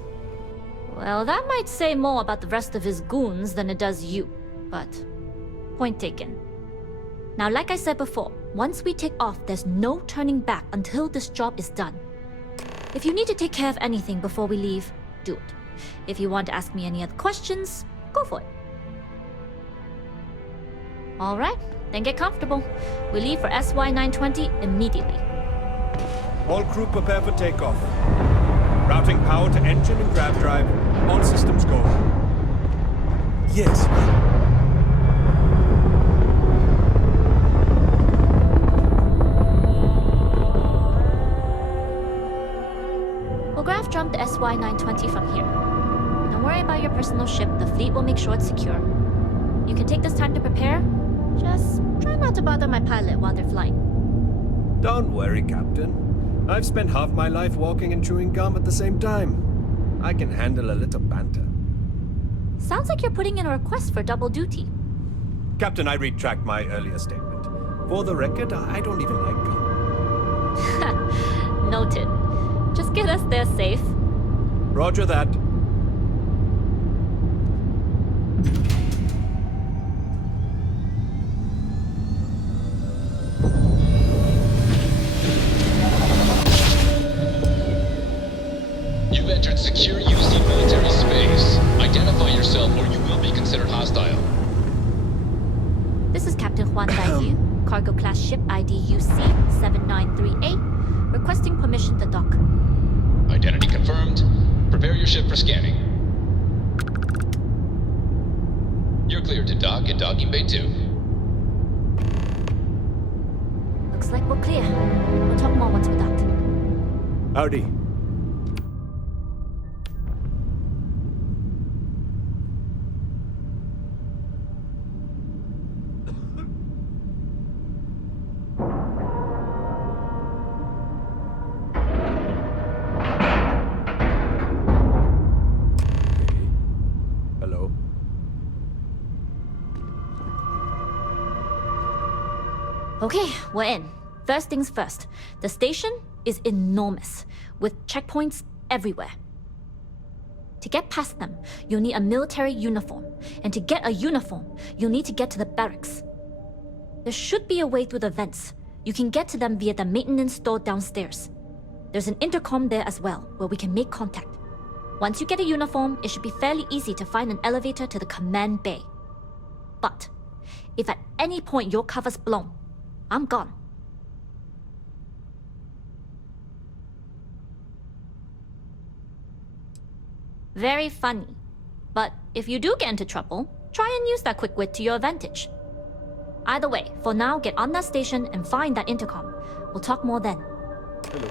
Well, that might say more about the rest of his goons than it does you, but point taken. Now, like I said before, once we take off, there's no turning back until this job is done. If you need to take care of anything before we leave, do it. If you want to ask me any other questions, go for it. All right, then get comfortable. We leave for SY-920 immediately. All crew prepare for takeoff. Routing power to engine and grav drive. On systems go. Yes. We'll grav jump the SY-920 from here. Don't worry about your personal ship. The fleet will make sure it's secure. You can take this time to prepare. Just try not to bother my pilot while they're flying. Don't worry, Captain. I've spent half my life walking and chewing gum at the same time. I can handle a little banter. Sounds like you're putting in a request for double duty. Captain, I retract my earlier statement. For the record, I don't even like gum. Noted. Just get us there safe. Roger that. You've entered secure UC military space. Identify yourself or you will be considered hostile. This is Captain Juan Daiyu, cargo class ship ID UC-793A, requesting permission to dock. Identity confirmed. Prepare your ship for scanning. You're cleared to dock at docking bay 2. Looks like we're clear. We'll talk more once we're docked. Howdy. Okay, we're in. First things first. The station is enormous, with checkpoints everywhere. To get past them, you'll need a military uniform, and to get a uniform, you'll need to get to the barracks. There should be a way through the vents. You can get to them via the maintenance store downstairs. There's an intercom there as well, where we can make contact. Once you get a uniform, it should be fairly easy to find an elevator to the command bay. But if at any point your cover's blown, I'm gone. Very funny. But if you do get into trouble, try and use that quick wit to your advantage. Either way, for now, get on that station and find that intercom. We'll talk more then. Hello.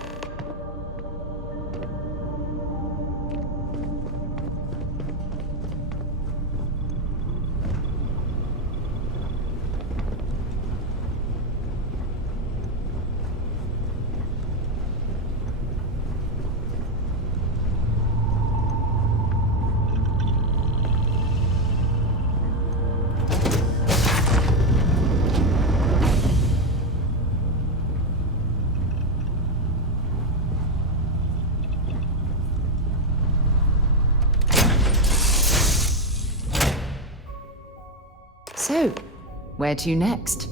So, where to next?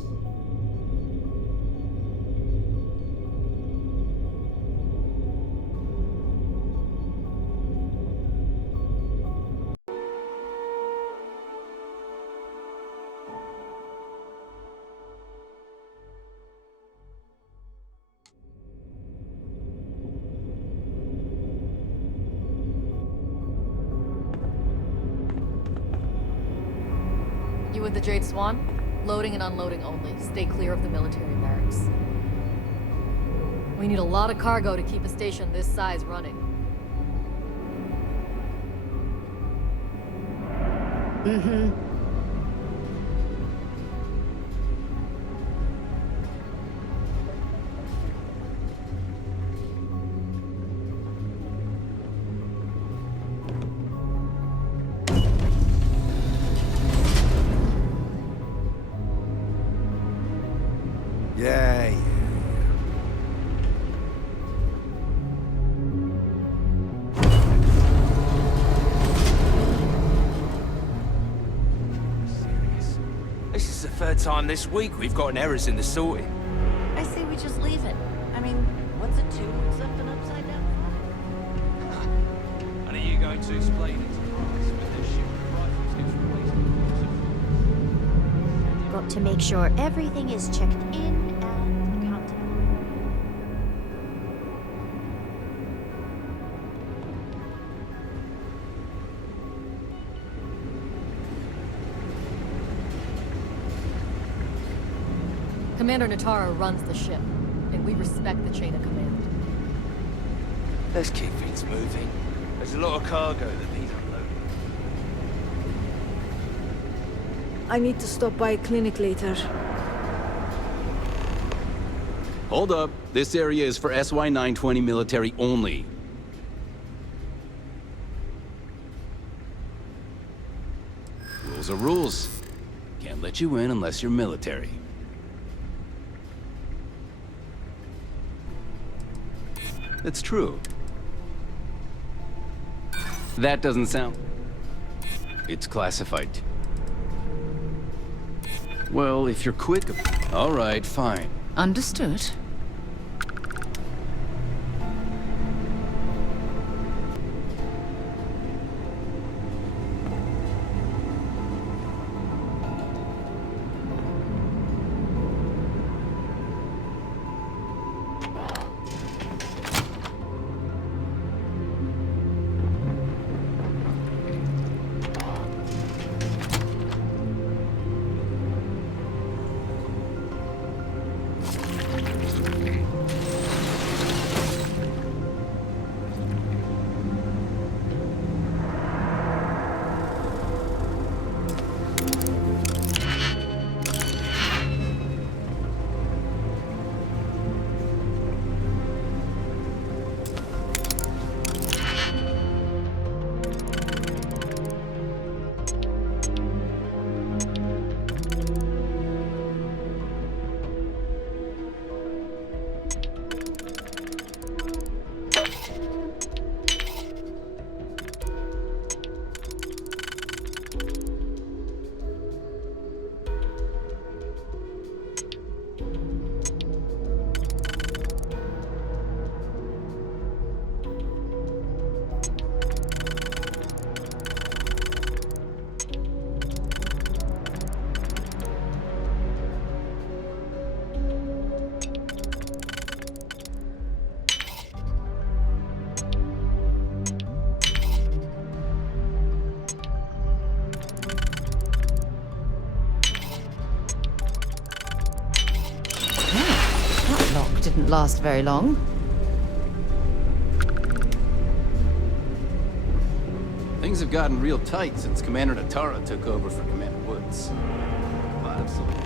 You with the Jade Swan? Loading and unloading only. Stay clear of the military barracks. We need a lot of cargo to keep a station this size running. Mm-hmm. Yeah. Serious. This is the third time this week we've gotten errors in the sorting. I say we just leave it. I mean, what's a 2 except an upside down? And are you going to explain it to us when their ship rifles gets replaced? Got to make sure everything is checked in and accounted Commander Natara runs the ship, and we respect the chain of command. Let's keep things moving. There's a lot of cargo that needs unloading. I need to stop by a clinic later. Hold up. This area is for SY-920 military only. Rules are rules. Can't let you in unless you're military. That's true. That doesn't sound... It's classified. Well, if you're quick... All right, fine. Understood. didn't last very long. Things have gotten real tight since Commander Natara took over for Commander Woods. Absolutely.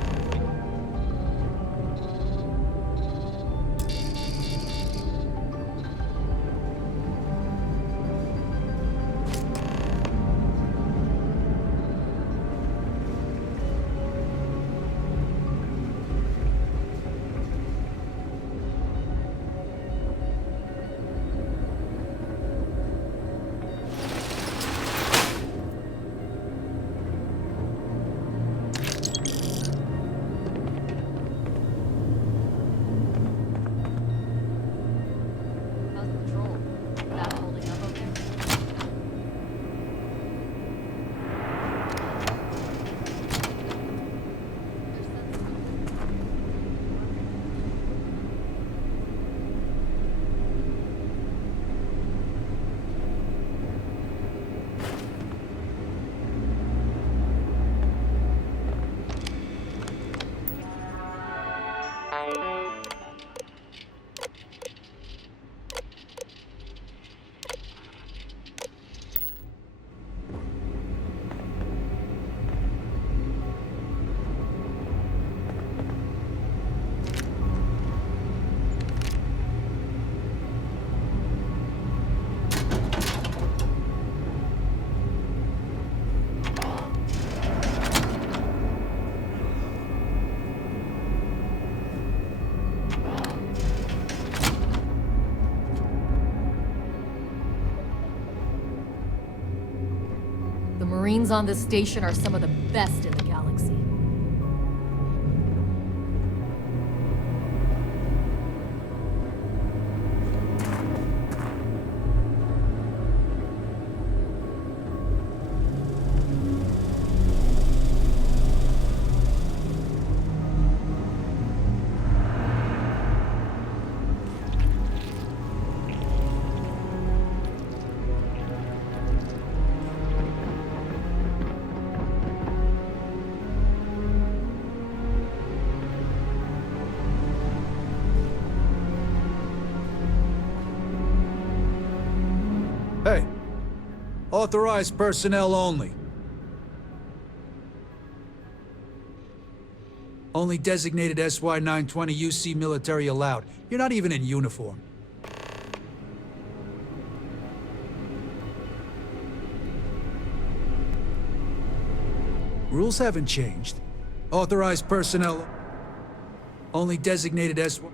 The Marines on this station are some of the best in the galaxy. Hey, authorized personnel only. Only designated SY-920 UC military allowed. You're not even in uniform. Rules haven't changed. Authorized personnel only designated SY...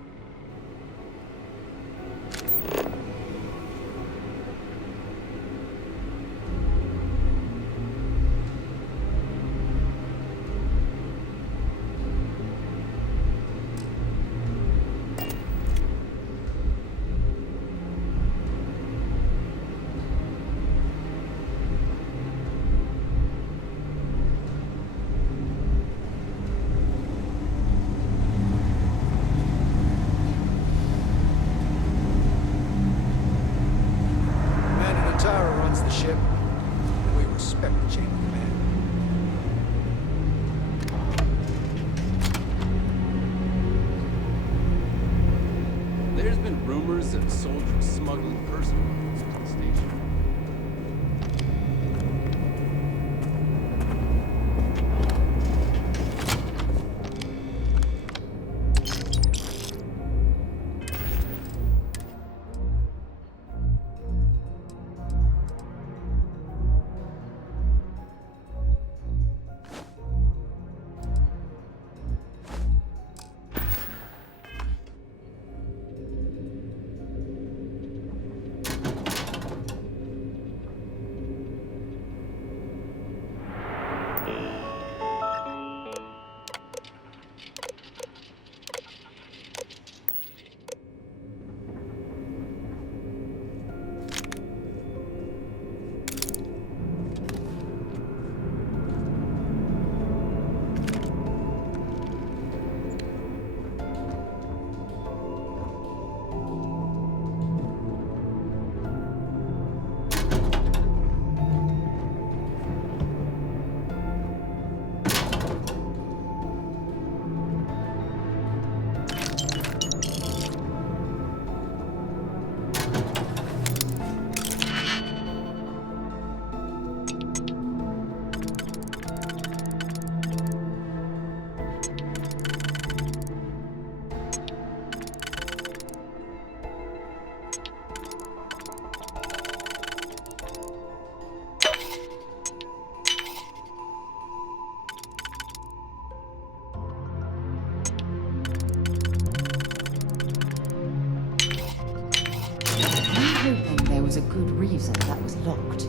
Natara runs the ship, and we respect the chain of command. There's been rumors of soldiers smuggling personal items to the station. good reason that was locked.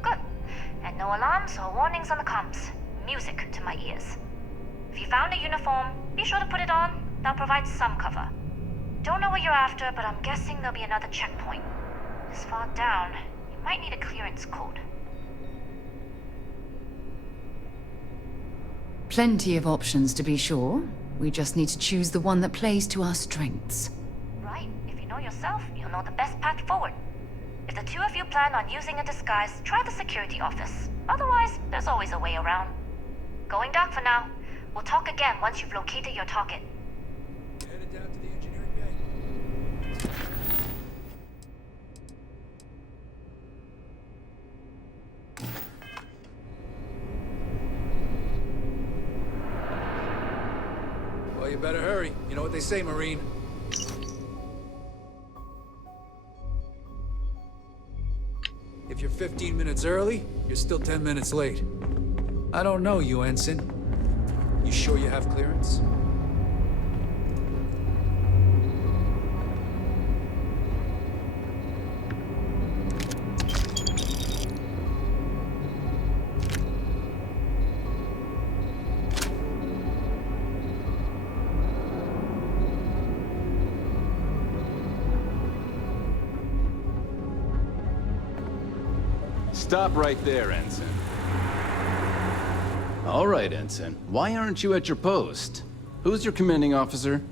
Good. And no alarms or warnings on the comms. Music to my ears. If you found a uniform, be sure to put it on. That'll provide some cover. Don't know what you're after, but I'm guessing there'll be another checkpoint. This far down, you might need a clearance code. Plenty of options to be sure. We just need to choose the one that plays to our strengths. Right. If you know yourself, you'll know the best path forward. If the two of you plan on using a disguise, try the security office. Otherwise, there's always a way around. Going dark for now. We'll talk again once you've located your target. Headed down to the engineering bay. Well, you better hurry. You know what they say, Marine. If you're 15 minutes early, you're still 10 minutes late. I don't know you, Ensign. You sure you have clearance? Stop right there, Ensign. All right, Ensign. Why aren't you at your post? Who's your commanding officer?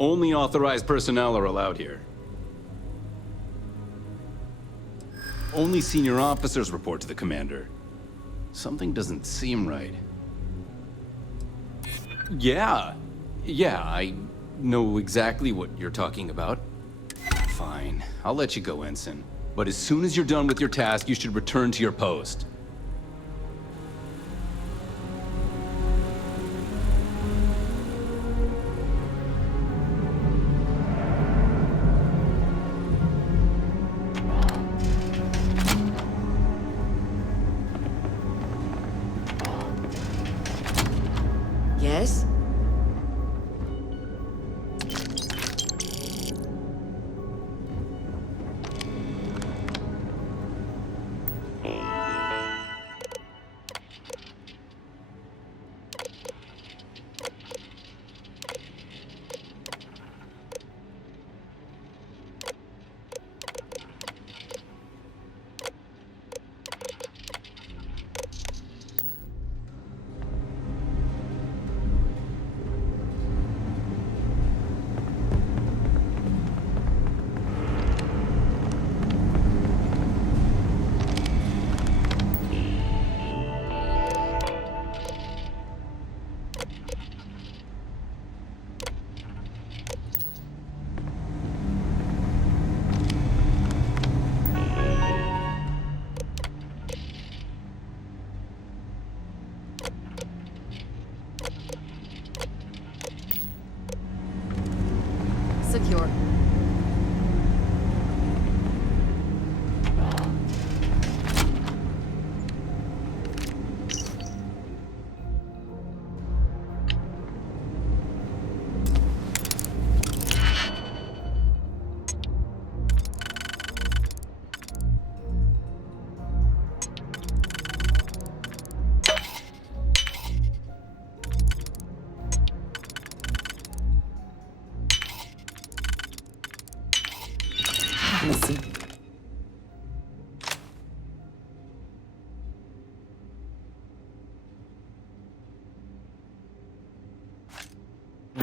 Only authorized personnel are allowed here. Only senior officers report to the commander. Something doesn't seem right. Yeah, I know exactly what you're talking about. Fine, I'll let you go, Ensign. But as soon as you're done with your task, you should return to your post. Yes?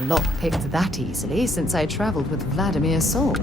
lockpicked that easily since I traveled with Vladimir Sol.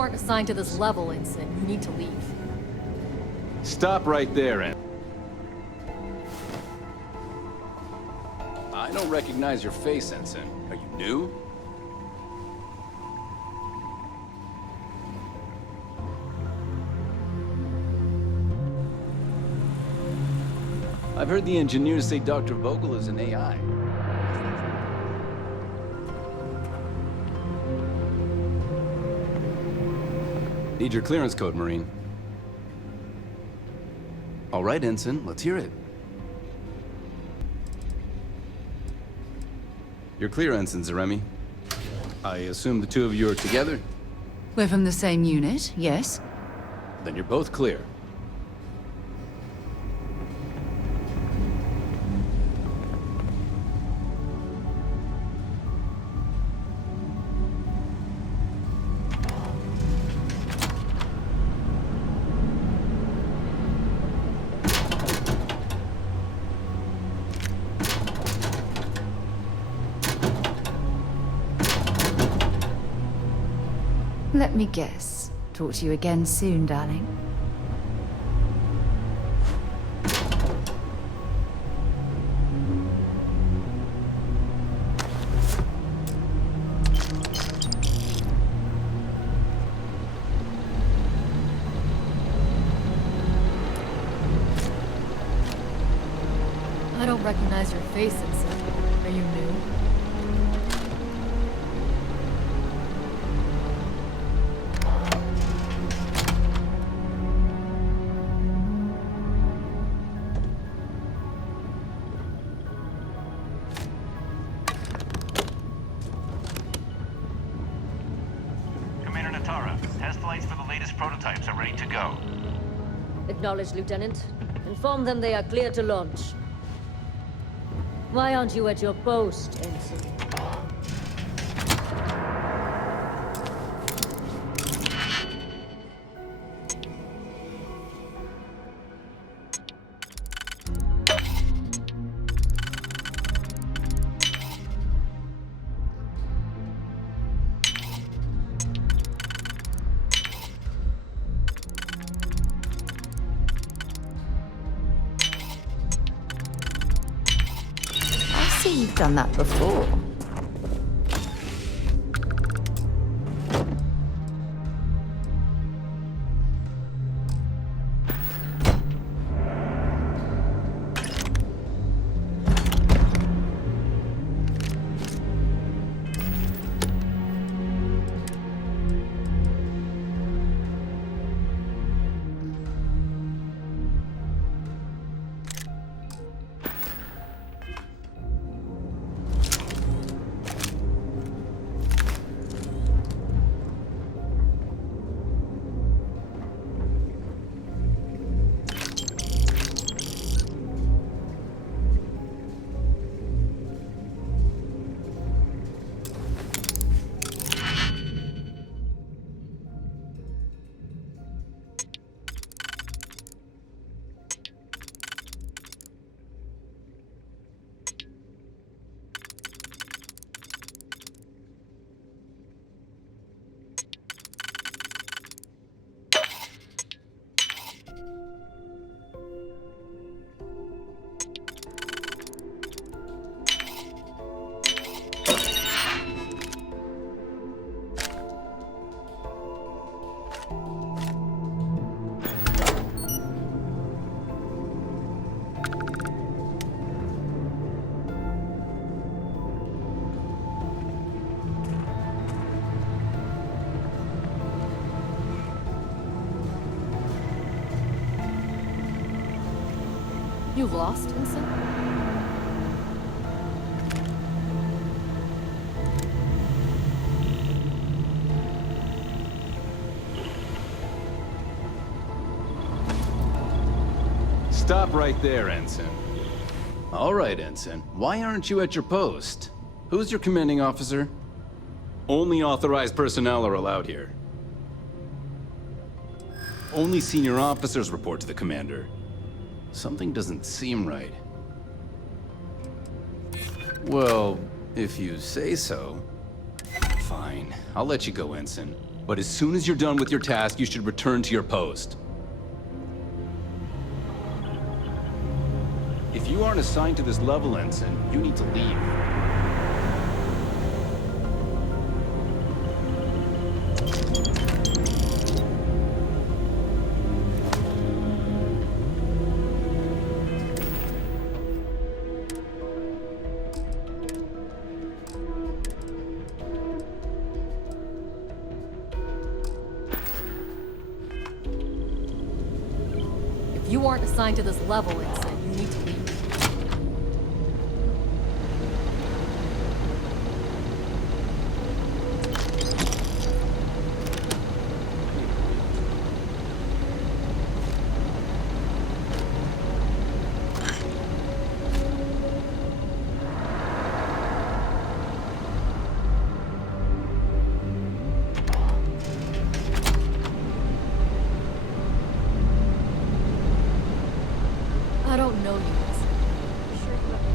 weren't assigned to this level, Ensign. You need to leave. Stop right there, Ensign. I don't recognize your face, Ensign. Are you new? I've heard the engineers say Dr. Vogel is an AI. Need your clearance code, Marine. All right, Ensign, let's hear it. You're clear, Ensign Zaremi. I assume the two of you are together? We're from the same unit, yes. Then you're both clear. Let me guess. Talk to you again soon, darling. I don't recognize your face, Ensign. Are you new? Test flights for the latest prototypes are ready to go. Acknowledged, Lieutenant. Inform them they are clear to launch. Why aren't you at your post, Ensign? You've done that before. You lost, Ensign? Stop right there, Ensign. All right, Ensign. Why aren't you at your post? Who's your commanding officer? Only authorized personnel are allowed here. Only senior officers report to the commander. Something doesn't seem right. Well, if you say so. Fine. I'll let you go, Ensign. But as soon as you're done with your task, you should return to your post. If you aren't assigned to this level, Ensign, you need to leave. If you aren't assigned to this level, Ensign, you need to leave. I don't know you, Ensign. I'm sure you have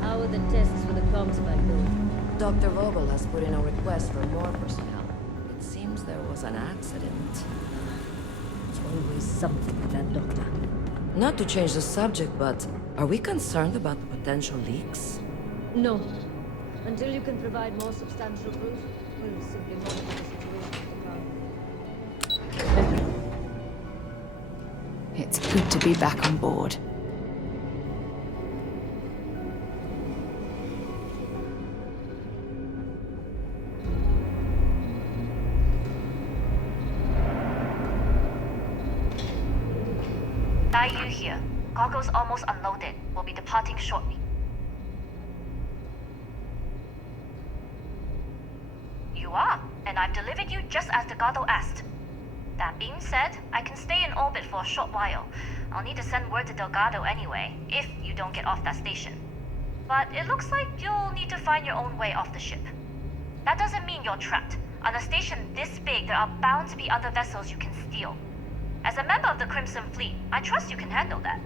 How are the tests for the comms back going? Dr. Vogel has put in a request for more personnel. It seems there was an accident. There's always something with that doctor. Not to change the subject, but are we concerned about the potential leaks? No. Until you can provide more substantial proof, we'll simply monitor the situation. It's good to be back on board. Dai Yu here. Cargo's almost unloaded. We'll be departing shortly. You are, and I've delivered you just as Delgado asked. That being said, I can stay in orbit for a short while. I'll need to send word to Delgado anyway, if you don't get off that station. But it looks like you'll need to find your own way off the ship. That doesn't mean you're trapped. On a station this big, there are bound to be other vessels you can steal. As a member of the Crimson Fleet, I trust you can handle that.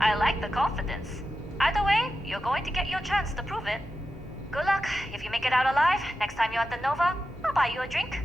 I like the confidence. Either way, you're going to get your chance to prove it. Good luck. If you make it out alive, next time you're at the Nova, I'll buy you a drink.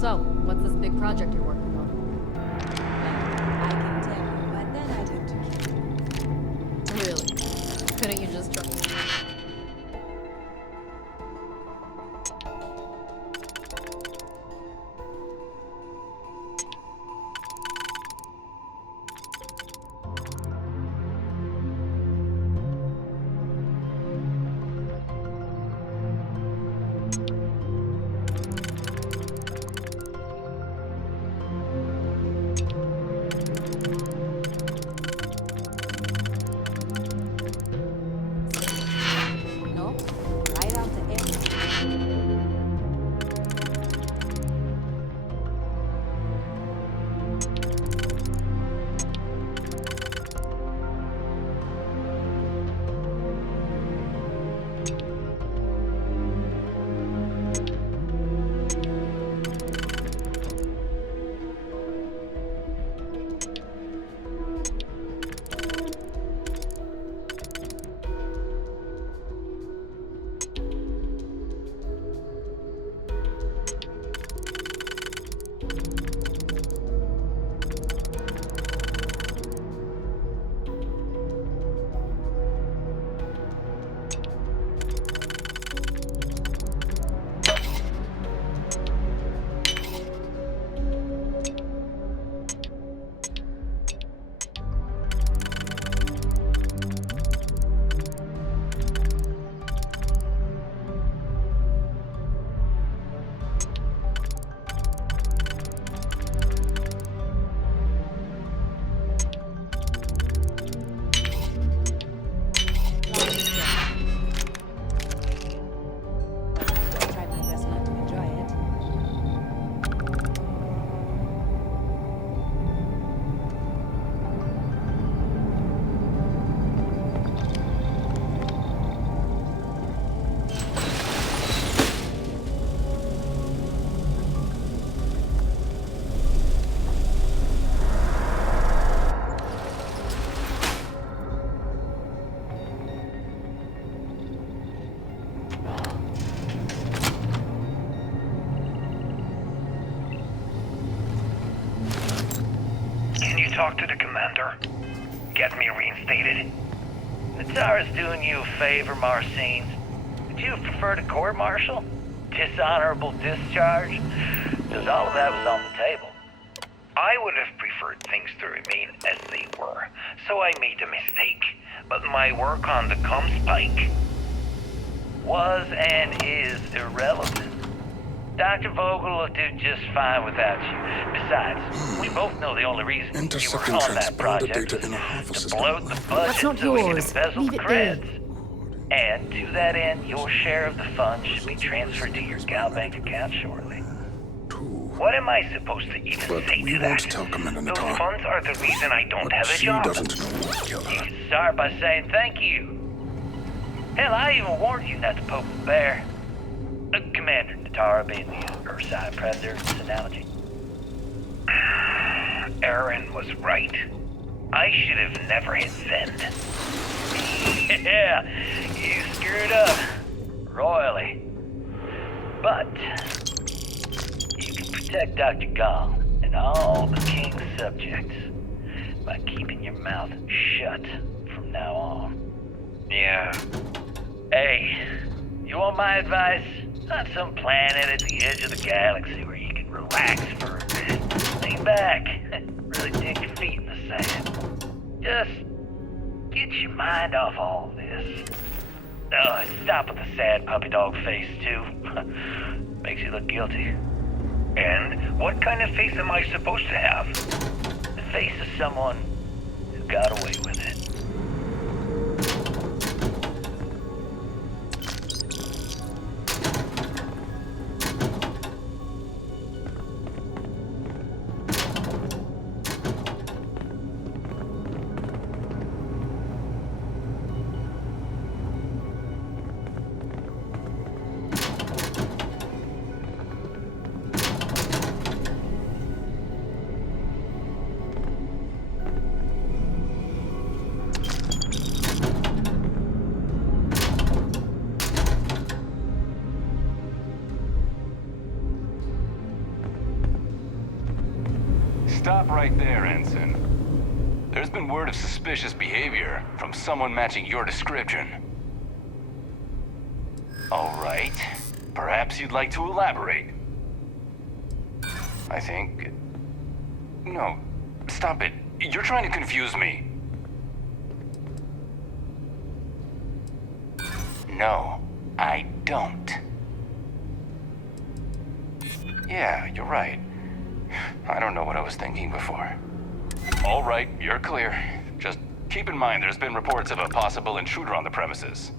So, what's this big project you're working on? I can tell you, but then I'd have to kill you. Really? Couldn't you just try? No? Right out to everything. Try my best not to enjoy it. Can you talk to the commander? Get me reinstated? The Tsar's doing you a favor, Marcine. Would you prefer to court-martial? Dishonorable discharge? Because all of that was on the table. I would have preferred things to remain as they were, so I made a mistake. But my work on the Comspike Was and is irrelevant. Dr. Vogel will do just fine without you. Besides, we both know the only reason you were Intercepting on that transponder project data was in a Harvard to system. bloat the That's budget not so we could yours. embezzle Leave the it creds. And to that end, your share of the funds should be transferred to your Gal Bank account shortly. What am I supposed to even But say we to won't that? tell Commander Those Natar. funds are the reason I don't have a She job. doesn't know what killed her. You can start by saying thank you. Hell, I even warned you not to poke the bear. Commander Natar being the Ursine Predator in this analogy. Aaron was right. I should have never hit send. Yeah, you screwed up. Royally. But you can protect Dr. Gall and all the King's subjects by keeping your mouth shut from now on. Yeah. Hey, you want my advice? On some planet at the edge of the galaxy where you can relax for a bit. Lean back. Really dig your feet in the sand. Just get your mind off all this. Oh, and stop with the sad puppy dog face, too. Makes you look guilty. And what kind of face am I supposed to have? The face of someone who got away with it. Stop right there, Ensign. There's been word of suspicious behavior from someone matching your description. All right. Perhaps you'd like to elaborate. I think... No. Stop it. You're trying to confuse me. No, I don't. Yeah, you're right. I don't know what I was thinking before. All right, you're clear. Just keep in mind there's been reports of a possible intruder on the premises.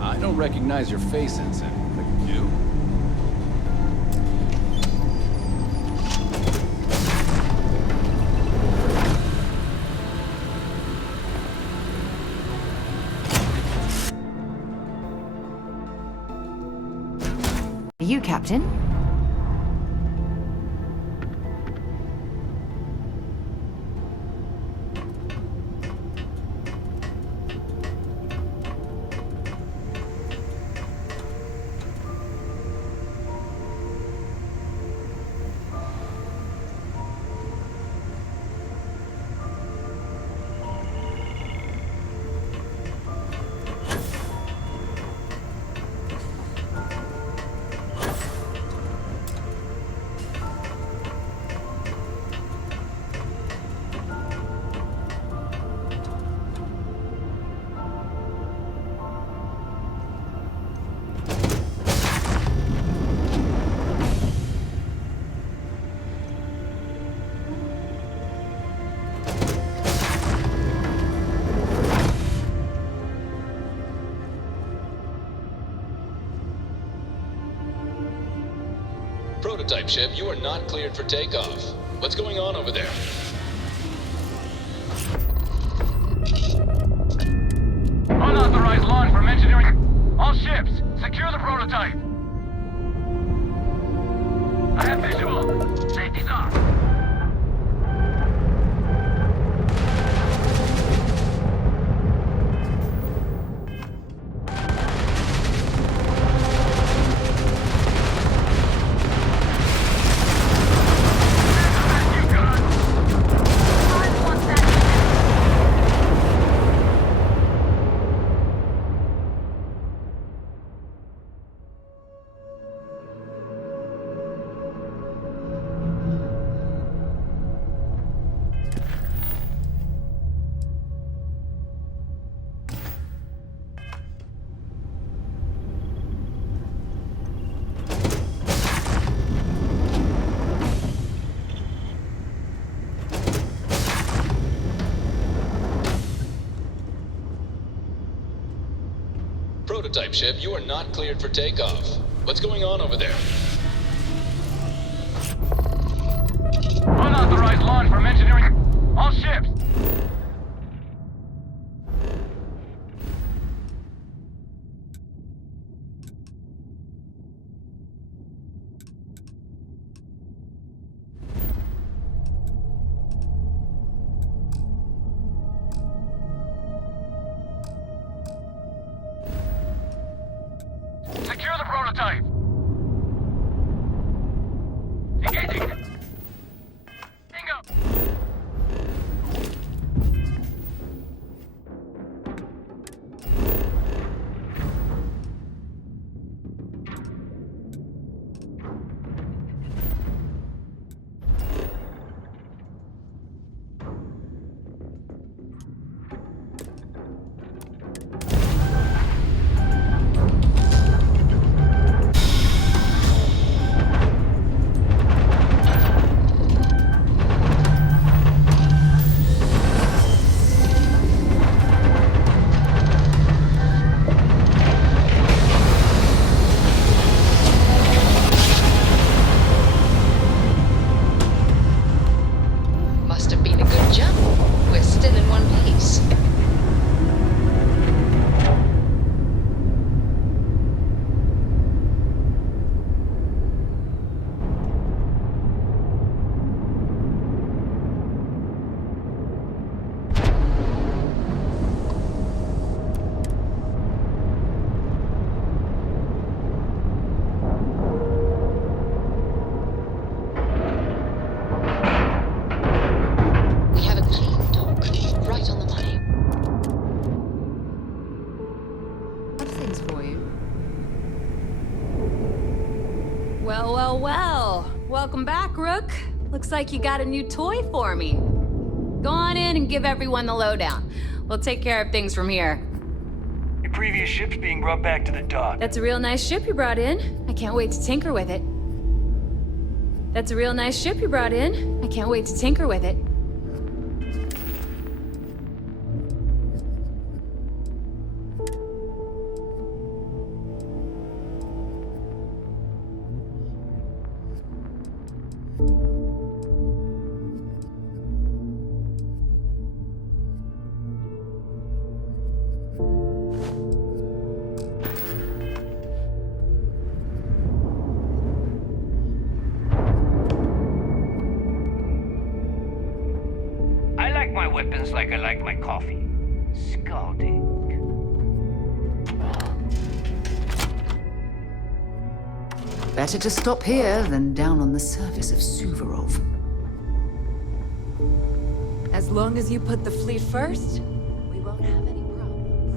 I don't recognize your face, Ensign. But you do? You, Captain? Prototype ship, you are not cleared for takeoff. What's going on over there? Unauthorized launch from engineering. All ships, secure the prototype. I have visual. Safety's off. Prototype ship, you are not cleared for takeoff. What's going on over there? Unauthorized launch from engineering. All ships. Secure the prototype. Engaging. Bingo. Welcome back, Rook. Looks like you got a new toy for me. Go on in and give everyone the lowdown. We'll take care of things from here. Your previous ship's being brought back to the dock. That's a real nice ship you brought in. I can't wait to tinker with it. That's a real nice ship you brought in. I can't wait to tinker with it. I like my weapons like I like my coffee. Scalding. Better to stop here than down on the surface of Suvorov. As long as you put the fleet first, we won't have any problems.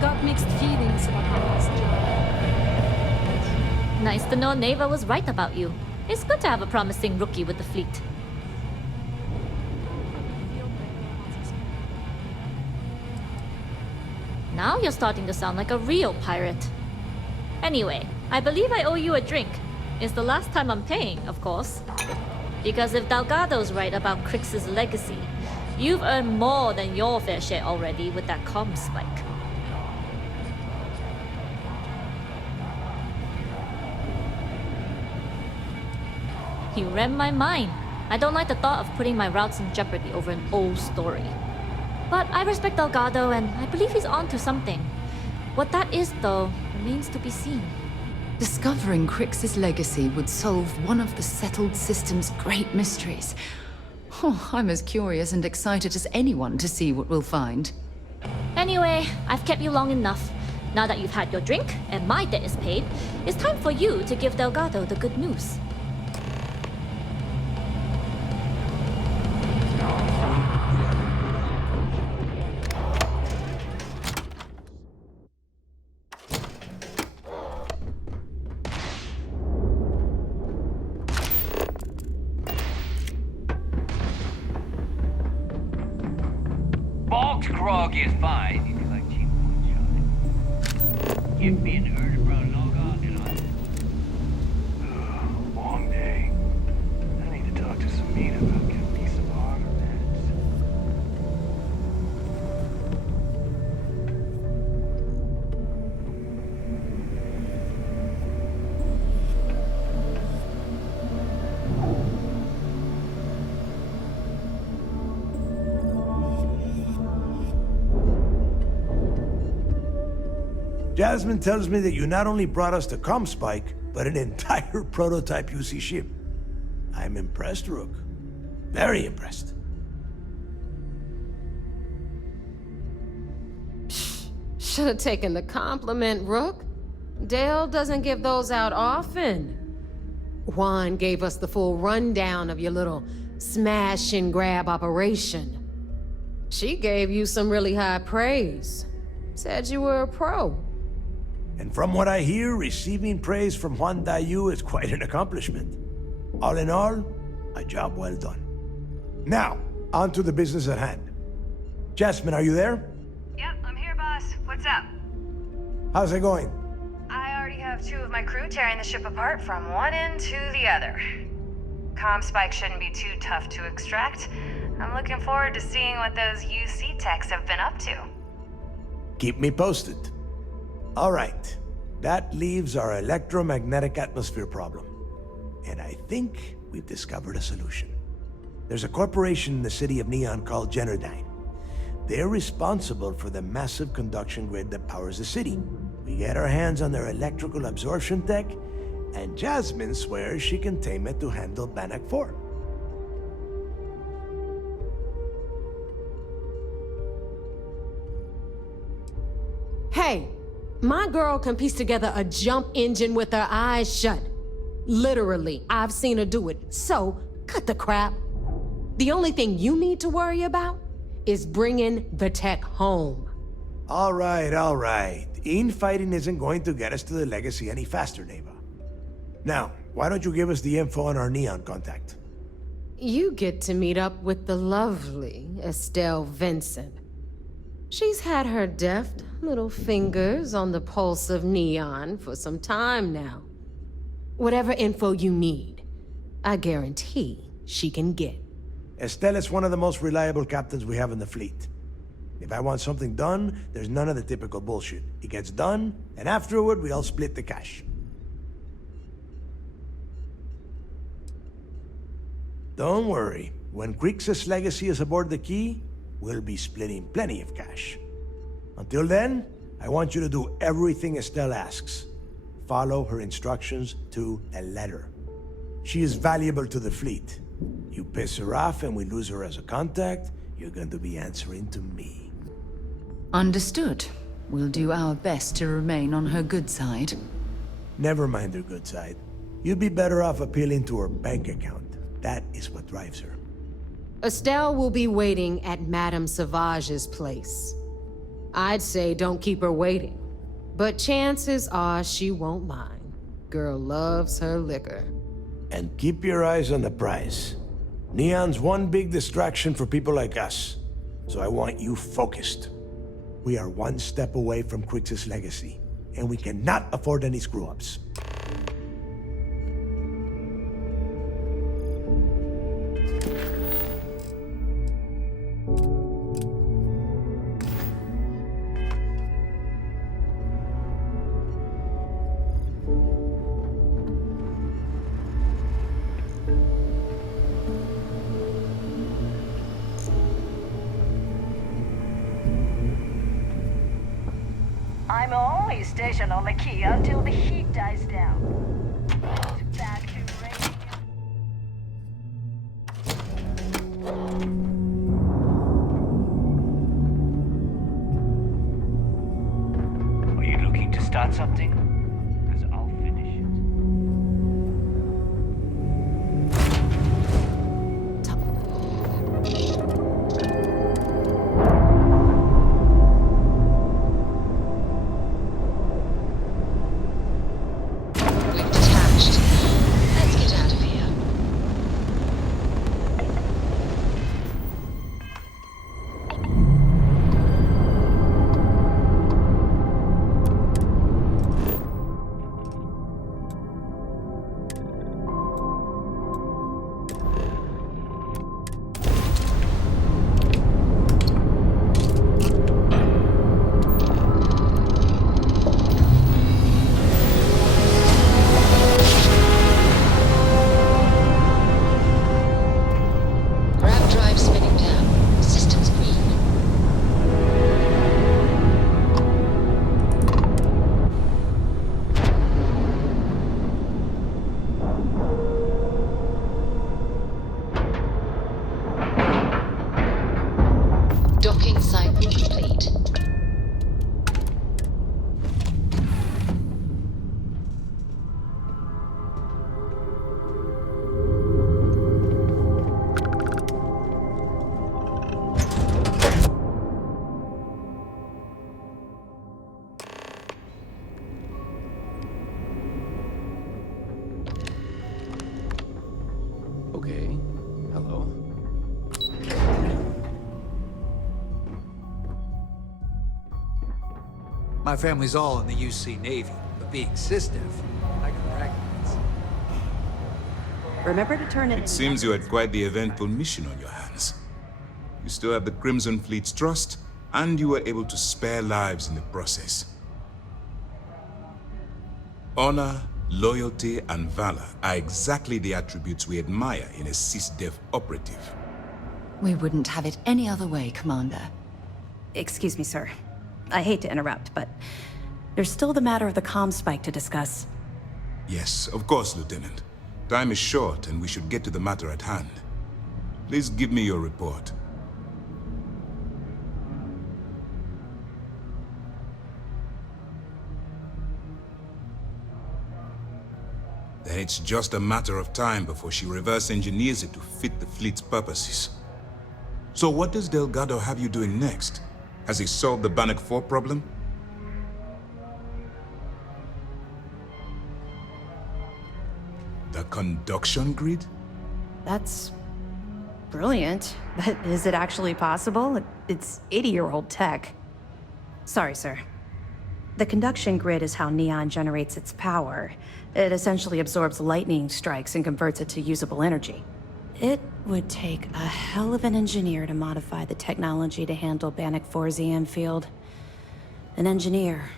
Got mixed feelings about how this job. Nice to know Neva was right about you. It's good to have a promising rookie with the fleet. Now you're starting to sound like a real pirate. Anyway, I believe I owe you a drink. It's the last time I'm paying, of course. Because if Delgado's right about Crix's legacy, you've earned more than your fair share already with that comm spike. You read my mind. I don't like the thought of putting my routes in jeopardy over an old story. But I respect Delgado, and I believe he's onto something. What that is, though, remains to be seen. Discovering Crix's legacy would solve one of the settled system's great mysteries. Oh, I'm as curious and excited as anyone to see what we'll find. Anyway, I've kept you long enough. Now that you've had your drink, and my debt is paid, it's time for you to give Delgado the good news. Bog's grog is fine if you like cheap moonshine. Give me an urge brown log on and Long day. I need to talk to Samita about getting me some harder meds. Jasmine tells me that you not only brought us the comm spike, but an entire prototype UC ship. I'm impressed, Rook. Very impressed. Should have taken the compliment, Rook. Dale doesn't give those out often. Juan gave us the full rundown of your little smash and grab operation. She gave you some really high praise. Said you were a pro. And from what I hear, receiving praise from Juan Dayu is quite an accomplishment. All in all, a job well done. Now, on to the business at hand. Jasmine, are you there? Yep, I'm here, boss. What's up? How's it going? I already have 2 of my crew tearing the ship apart from one end to the other. Comm spike shouldn't be too tough to extract. I'm looking forward to seeing what those UC techs have been up to. Keep me posted. All right. That leaves our electromagnetic atmosphere problem. And I think we've discovered a solution. There's a corporation in the city of Neon called Generdyne. They're responsible for the massive conduction grid that powers the city. We get our hands on their electrical absorption tech, and Jasmine swears she can tame it to handle Bannock 4. Hey, my girl can piece together a jump engine with her eyes shut. Literally, I've seen her do it. So, Cut the crap. The only thing you need to worry about is bringing the tech home. All right. Infighting isn't going to get us to the legacy any faster, Neva. Now, why don't you give us the info on our Neon contact? You get to meet up with the lovely Estelle Vincent. She's had her deft little fingers on the pulse of Neon for some time now. Whatever info you need, I guarantee she can get. Estelle is one of the most reliable captains we have in the fleet. If I want something done, there's none of the typical bullshit. It gets done, and afterward, we all split the cash. Don't worry. When Crix's legacy is aboard the Key, we'll be splitting plenty of cash. Until then, I want you to do everything Estelle asks. Follow her instructions to a letter. She is valuable to the fleet. You piss her off and we lose her as a contact, you're going to be answering to me. Understood. We'll do our best to remain on her good side. Never mind her good side. You'd be better off appealing to her bank account. That is what drives her. Estelle will be waiting at Madame Sauvage's place. I'd say don't keep her waiting, but chances are she won't mind. Girl loves her liquor. And keep your eyes on the prize. Neon's one big distraction for people like us, so I want you focused. We are one step away from Crix's legacy, and we cannot afford any screw-ups. I'm only stationed on the Key until the heat dies down. Back to radio. Are you looking to start something? Because I'll finish it. Docking cycle complete. Okay. Hello. My family's all in the UC Navy, but being SysDef, I got bragging. Remember to turn It seems you had quite the eventful mission on your hands. You still have the Crimson Fleet's trust, and you were able to spare lives in the process. Honor, loyalty, and valor are exactly the attributes we admire in a SysDef operative. We wouldn't have it any other way, Commander. Excuse me, sir. I hate to interrupt, but there's still the matter of the comm spike to discuss. Yes, of course, Lieutenant. Time is short, and we should get to the matter at hand. Please give me your report. then it's just a matter of time before she reverse engineers it to fit the fleet's purposes. So what does Delgado have you doing next? Has he solved the Bannock 4 problem? The conduction grid? That's brilliant. But is it actually possible? It's 80-year-old tech. Sorry, sir. The conduction grid is how Neon generates its power. It essentially absorbs lightning strikes and converts it to usable energy. It would take a hell of an engineer to modify the technology to handle Bannock 4's EM field. An engineer,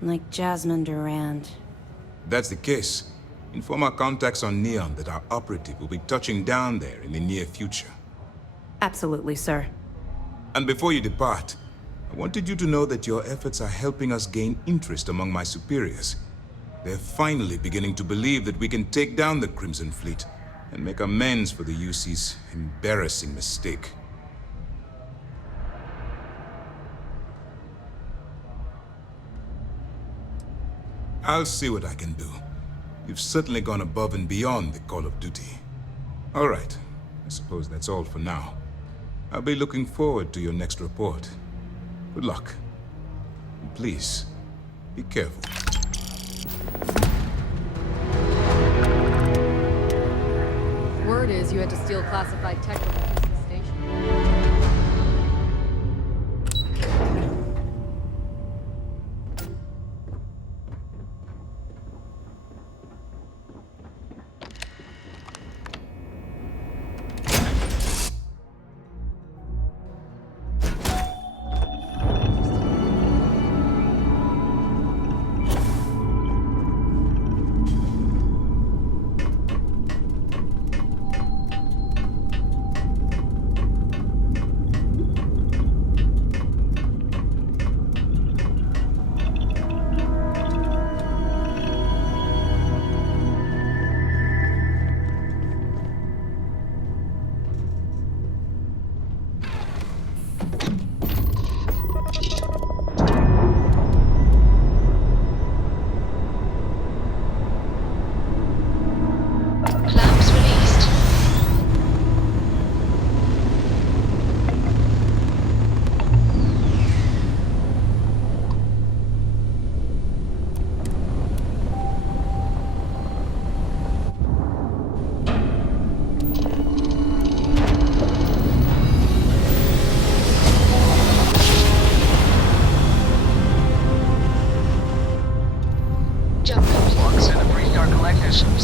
like Jasmine Durand. That's the case. Inform our contacts on Neon that our operative will be touching down there in the near future. Absolutely, sir. And before you depart, I wanted you to know that your efforts are helping us gain interest among my superiors. They're finally beginning to believe that we can take down the Crimson Fleet and make amends for the UC's embarrassing mistake. I'll see what I can do. You've certainly gone above and beyond the call of duty. All right, I suppose that's all for now. I'll be looking forward to your next report. Good luck. And please, be careful. Word is you had to steal classified tech from the station.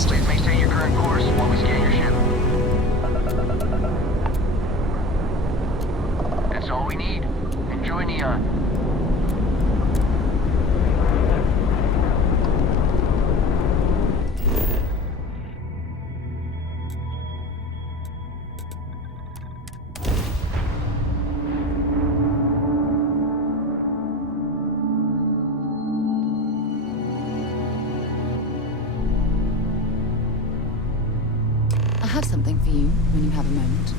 Please maintain your current course while we scan your ship. That's all we need. Enjoy Neon. I have something for you when you have a moment.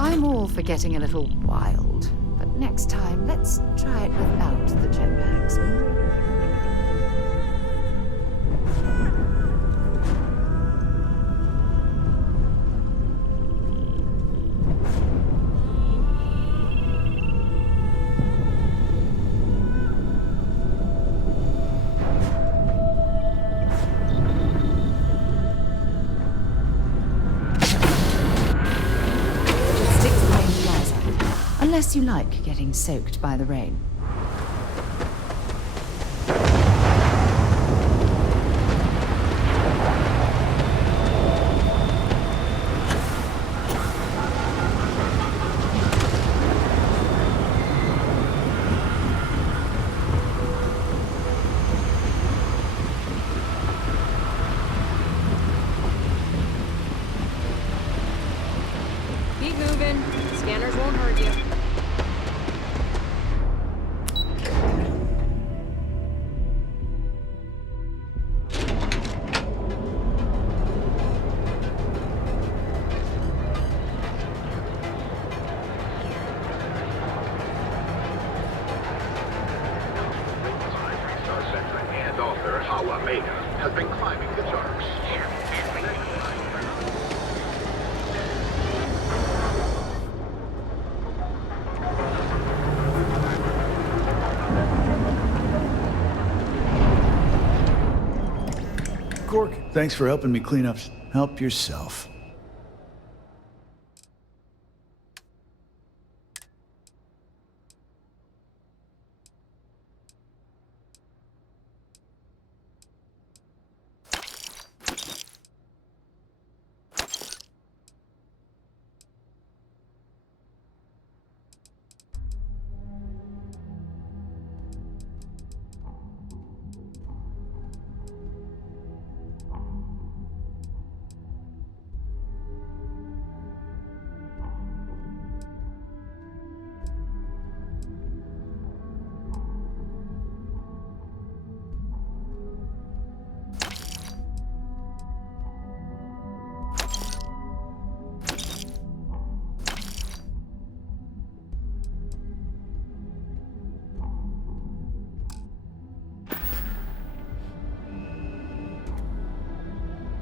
I'm all for getting a little wild, but next time, let's try it without the jetpacks. Unless you like getting soaked by the rain. Keep moving. Scanners won't hurt you. And author Hawa Mega has been climbing the charts. Cork, thanks for helping me clean up. Help yourself.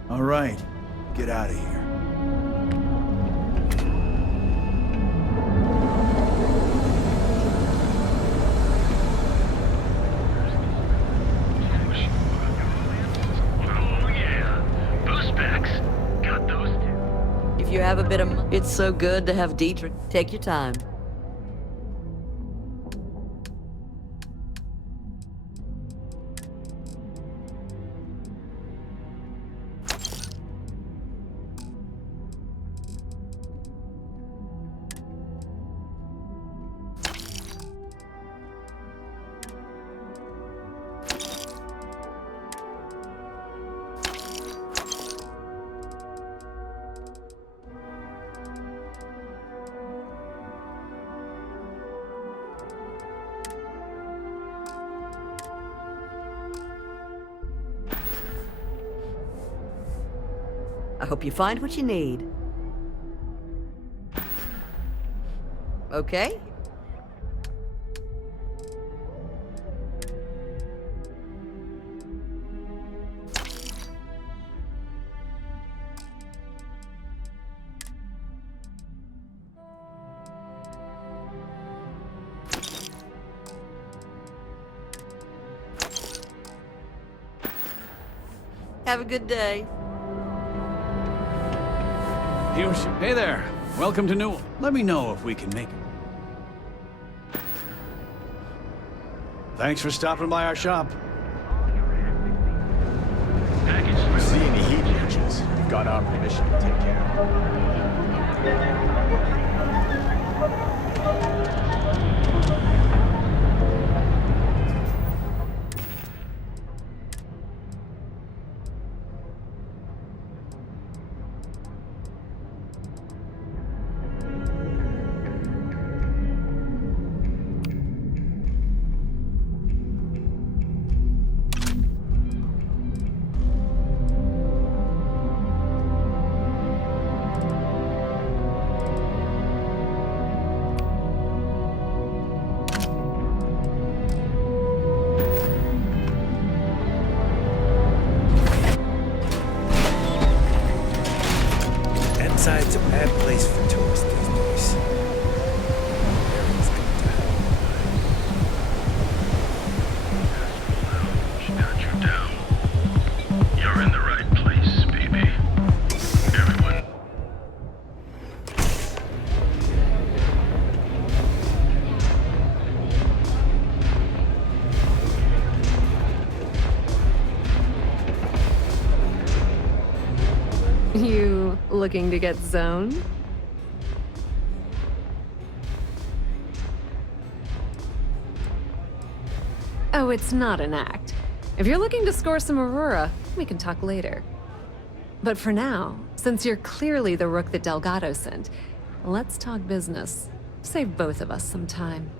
All right, get out of here. Oh yeah, boost packs. Got those too. If you have a bit of it's so good to have Dietrich. Take your time. I hope you find what you need. Okay? Have a good day. Hey there. Welcome to Newell. Let me know if we can make it. Thanks for stopping by our shop. See any heat matches? You've got our permission to take care looking to get zoned? Oh, it's not an act. If you're looking to score some Aurora, we can talk later. But for now, since you're clearly the rook that Delgado sent, let's talk business. Save both of us some time.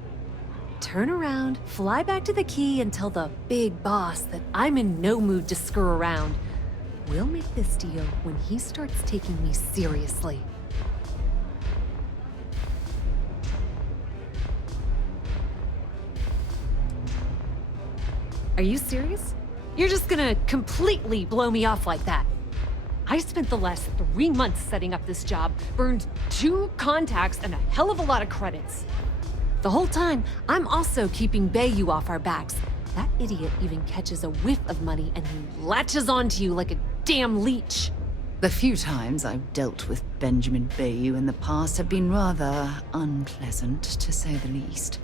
Turn around, fly back to the key, and tell the big boss that I'm in no mood to screw around. We'll make this deal when he starts taking me seriously. Are you serious? You're just gonna completely blow me off like that? I spent the last 3 months setting up this job, burned 2 contacts and a hell of a lot of credits. The whole time, I'm also keeping Bayou off our backs. That idiot even catches a whiff of money and he latches onto you like a damn leech. The few times I've dealt with Benjamin Bayou in the past have been rather unpleasant, to say the least.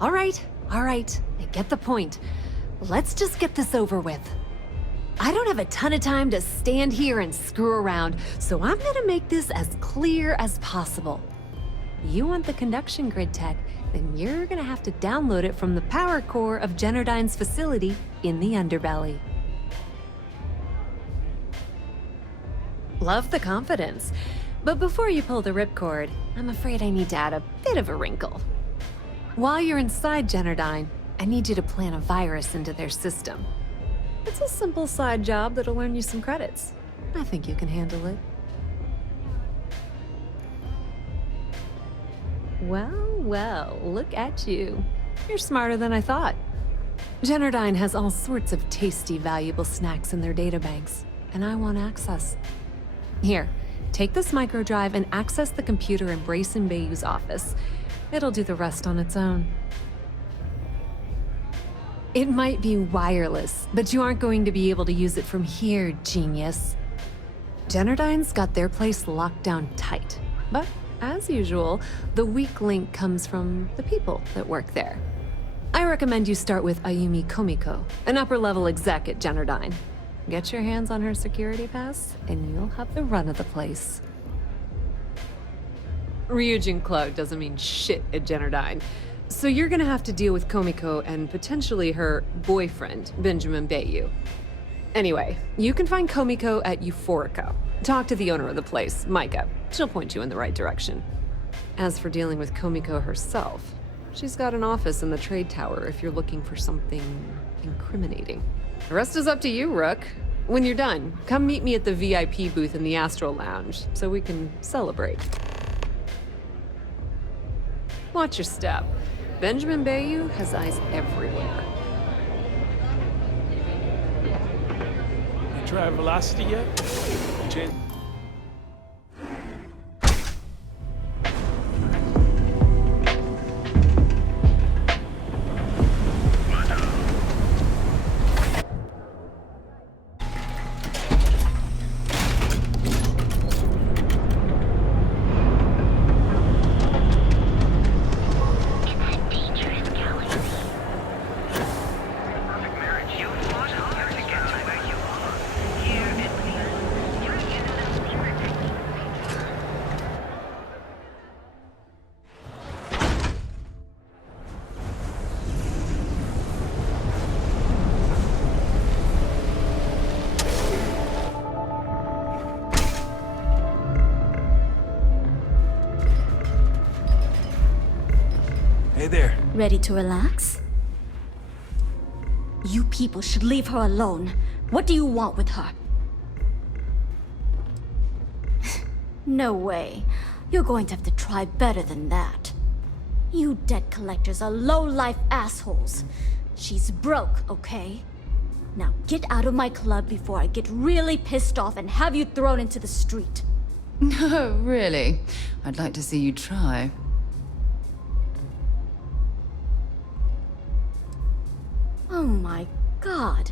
All right. I get the point. Let's just get this over with. I don't have a ton of time to stand here and screw around, so I'm gonna make this as clear as possible. You want the conduction grid tech, then you're gonna have to download it from the power core of Generdyne's facility in the underbelly. Love the confidence, but before you pull the ripcord, I'm afraid I need to add a bit of a wrinkle. While you're inside Generdyne, I need you to plant a virus into their system. It's a simple side job that'll earn you some credits. I think you can handle it. Well, look at you. You're smarter than I thought. Generdyne has all sorts of tasty, valuable snacks in their databanks, and I want access. Here, take this microdrive and access the computer in Brayson Bayou's office. It'll do the rest on its own. It might be wireless, but you aren't going to be able to use it from here, genius. Generdyne's got their place locked down tight. But, as usual, the weak link comes from the people that work there. I recommend you start with Ayumi Komiko, an upper-level exec at Generdyne. Get your hands on her security pass, and you'll have the run of the place. Ryujin Cloud doesn't mean shit at Generdyne. So you're gonna have to deal with Komiko and potentially her boyfriend, Benjamin Bayou. Anyway, you can find Komiko at Euphorica. Talk to the owner of the place, Micah. She'll point you in the right direction. As for dealing with Komiko herself, she's got an office in the trade tower if you're looking for something incriminating. The rest is up to you, Rook. When you're done, come meet me at the VIP booth in the Astral Lounge so we can celebrate. Watch your step. Benjamin Bayou has eyes everywhere. You try velocity yet? Jen? Hey there. Ready to relax? You people should leave her alone. What do you want with her? No way. You're going to have to try better than that. You debt collectors are low-life assholes. She's broke, okay? Now get out of my club before I get really pissed off and have you thrown into the street. No, really. I'd like to see you try. Oh my god.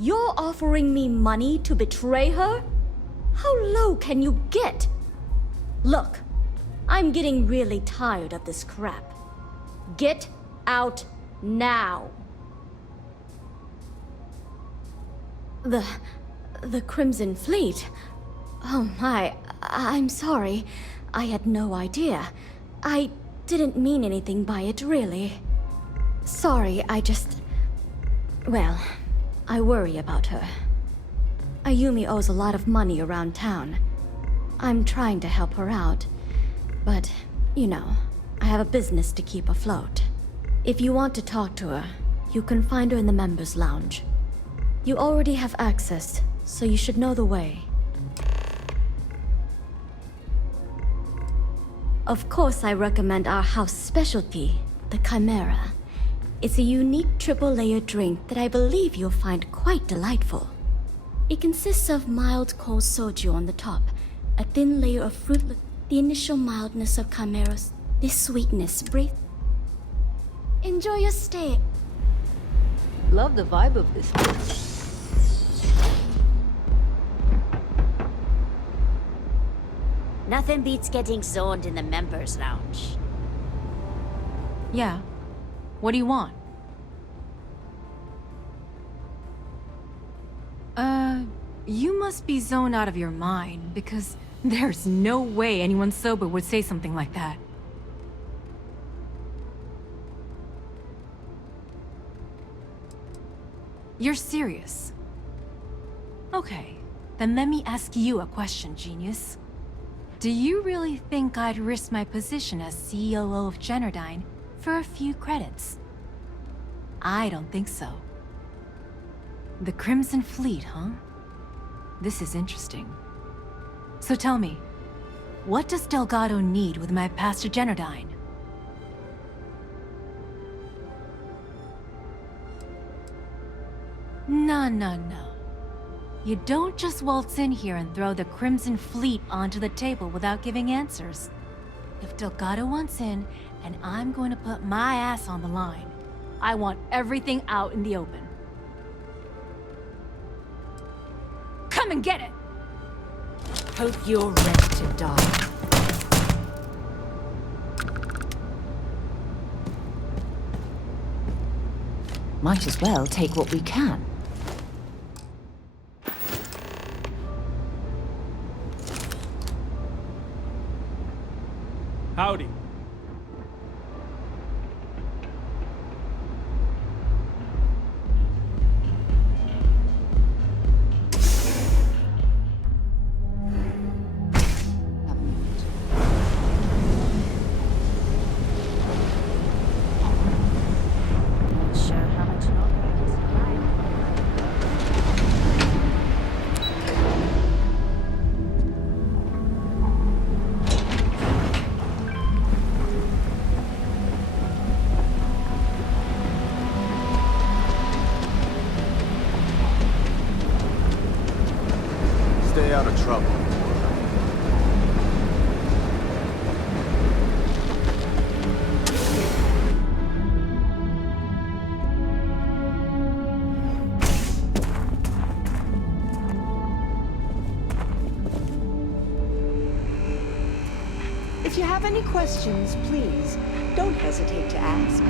You're offering me money to betray her? How low can you get? Look, I'm getting really tired of this crap. Get out Now. The Crimson Fleet? Oh my, I'm sorry. I had no idea. I didn't mean anything by it, really. Sorry, well, I worry about her. Ayumi owes a lot of money around town. I'm trying to help her out, but, you know, I have a business to keep afloat. If you want to talk to her, you can find her in the members' lounge. You already have access, so you should know the way. Of course, I recommend our house specialty, the Chimera. It's a unique triple-layer drink that I believe you'll find quite delightful. It consists of mild cold soju on the top, a thin layer of fruit, the initial mildness of Chimeras, this sweetness, breathe. Enjoy your stay. Love the vibe of this place. Nothing beats getting zoned in the members' lounge. Yeah. What do you want? You must be zoned out of your mind, because there's no way anyone sober would say something like that. You're serious? Okay, then let me ask you a question, genius. Do you really think I'd risk my position as COO of Generdyne for a few credits? I don't think so. The Crimson Fleet, huh? This is interesting. So tell me, what does Delgado need with my pass to Generdyne? No. You don't just waltz in here and throw the Crimson Fleet onto the table without giving answers. If Delgado wants in, and I'm going to put my ass on the line, I want everything out in the open. Come and get it! Hope you're ready to die. Might as well take what we can. Howdy. Stay out of trouble. If you have any questions, please, don't hesitate to ask.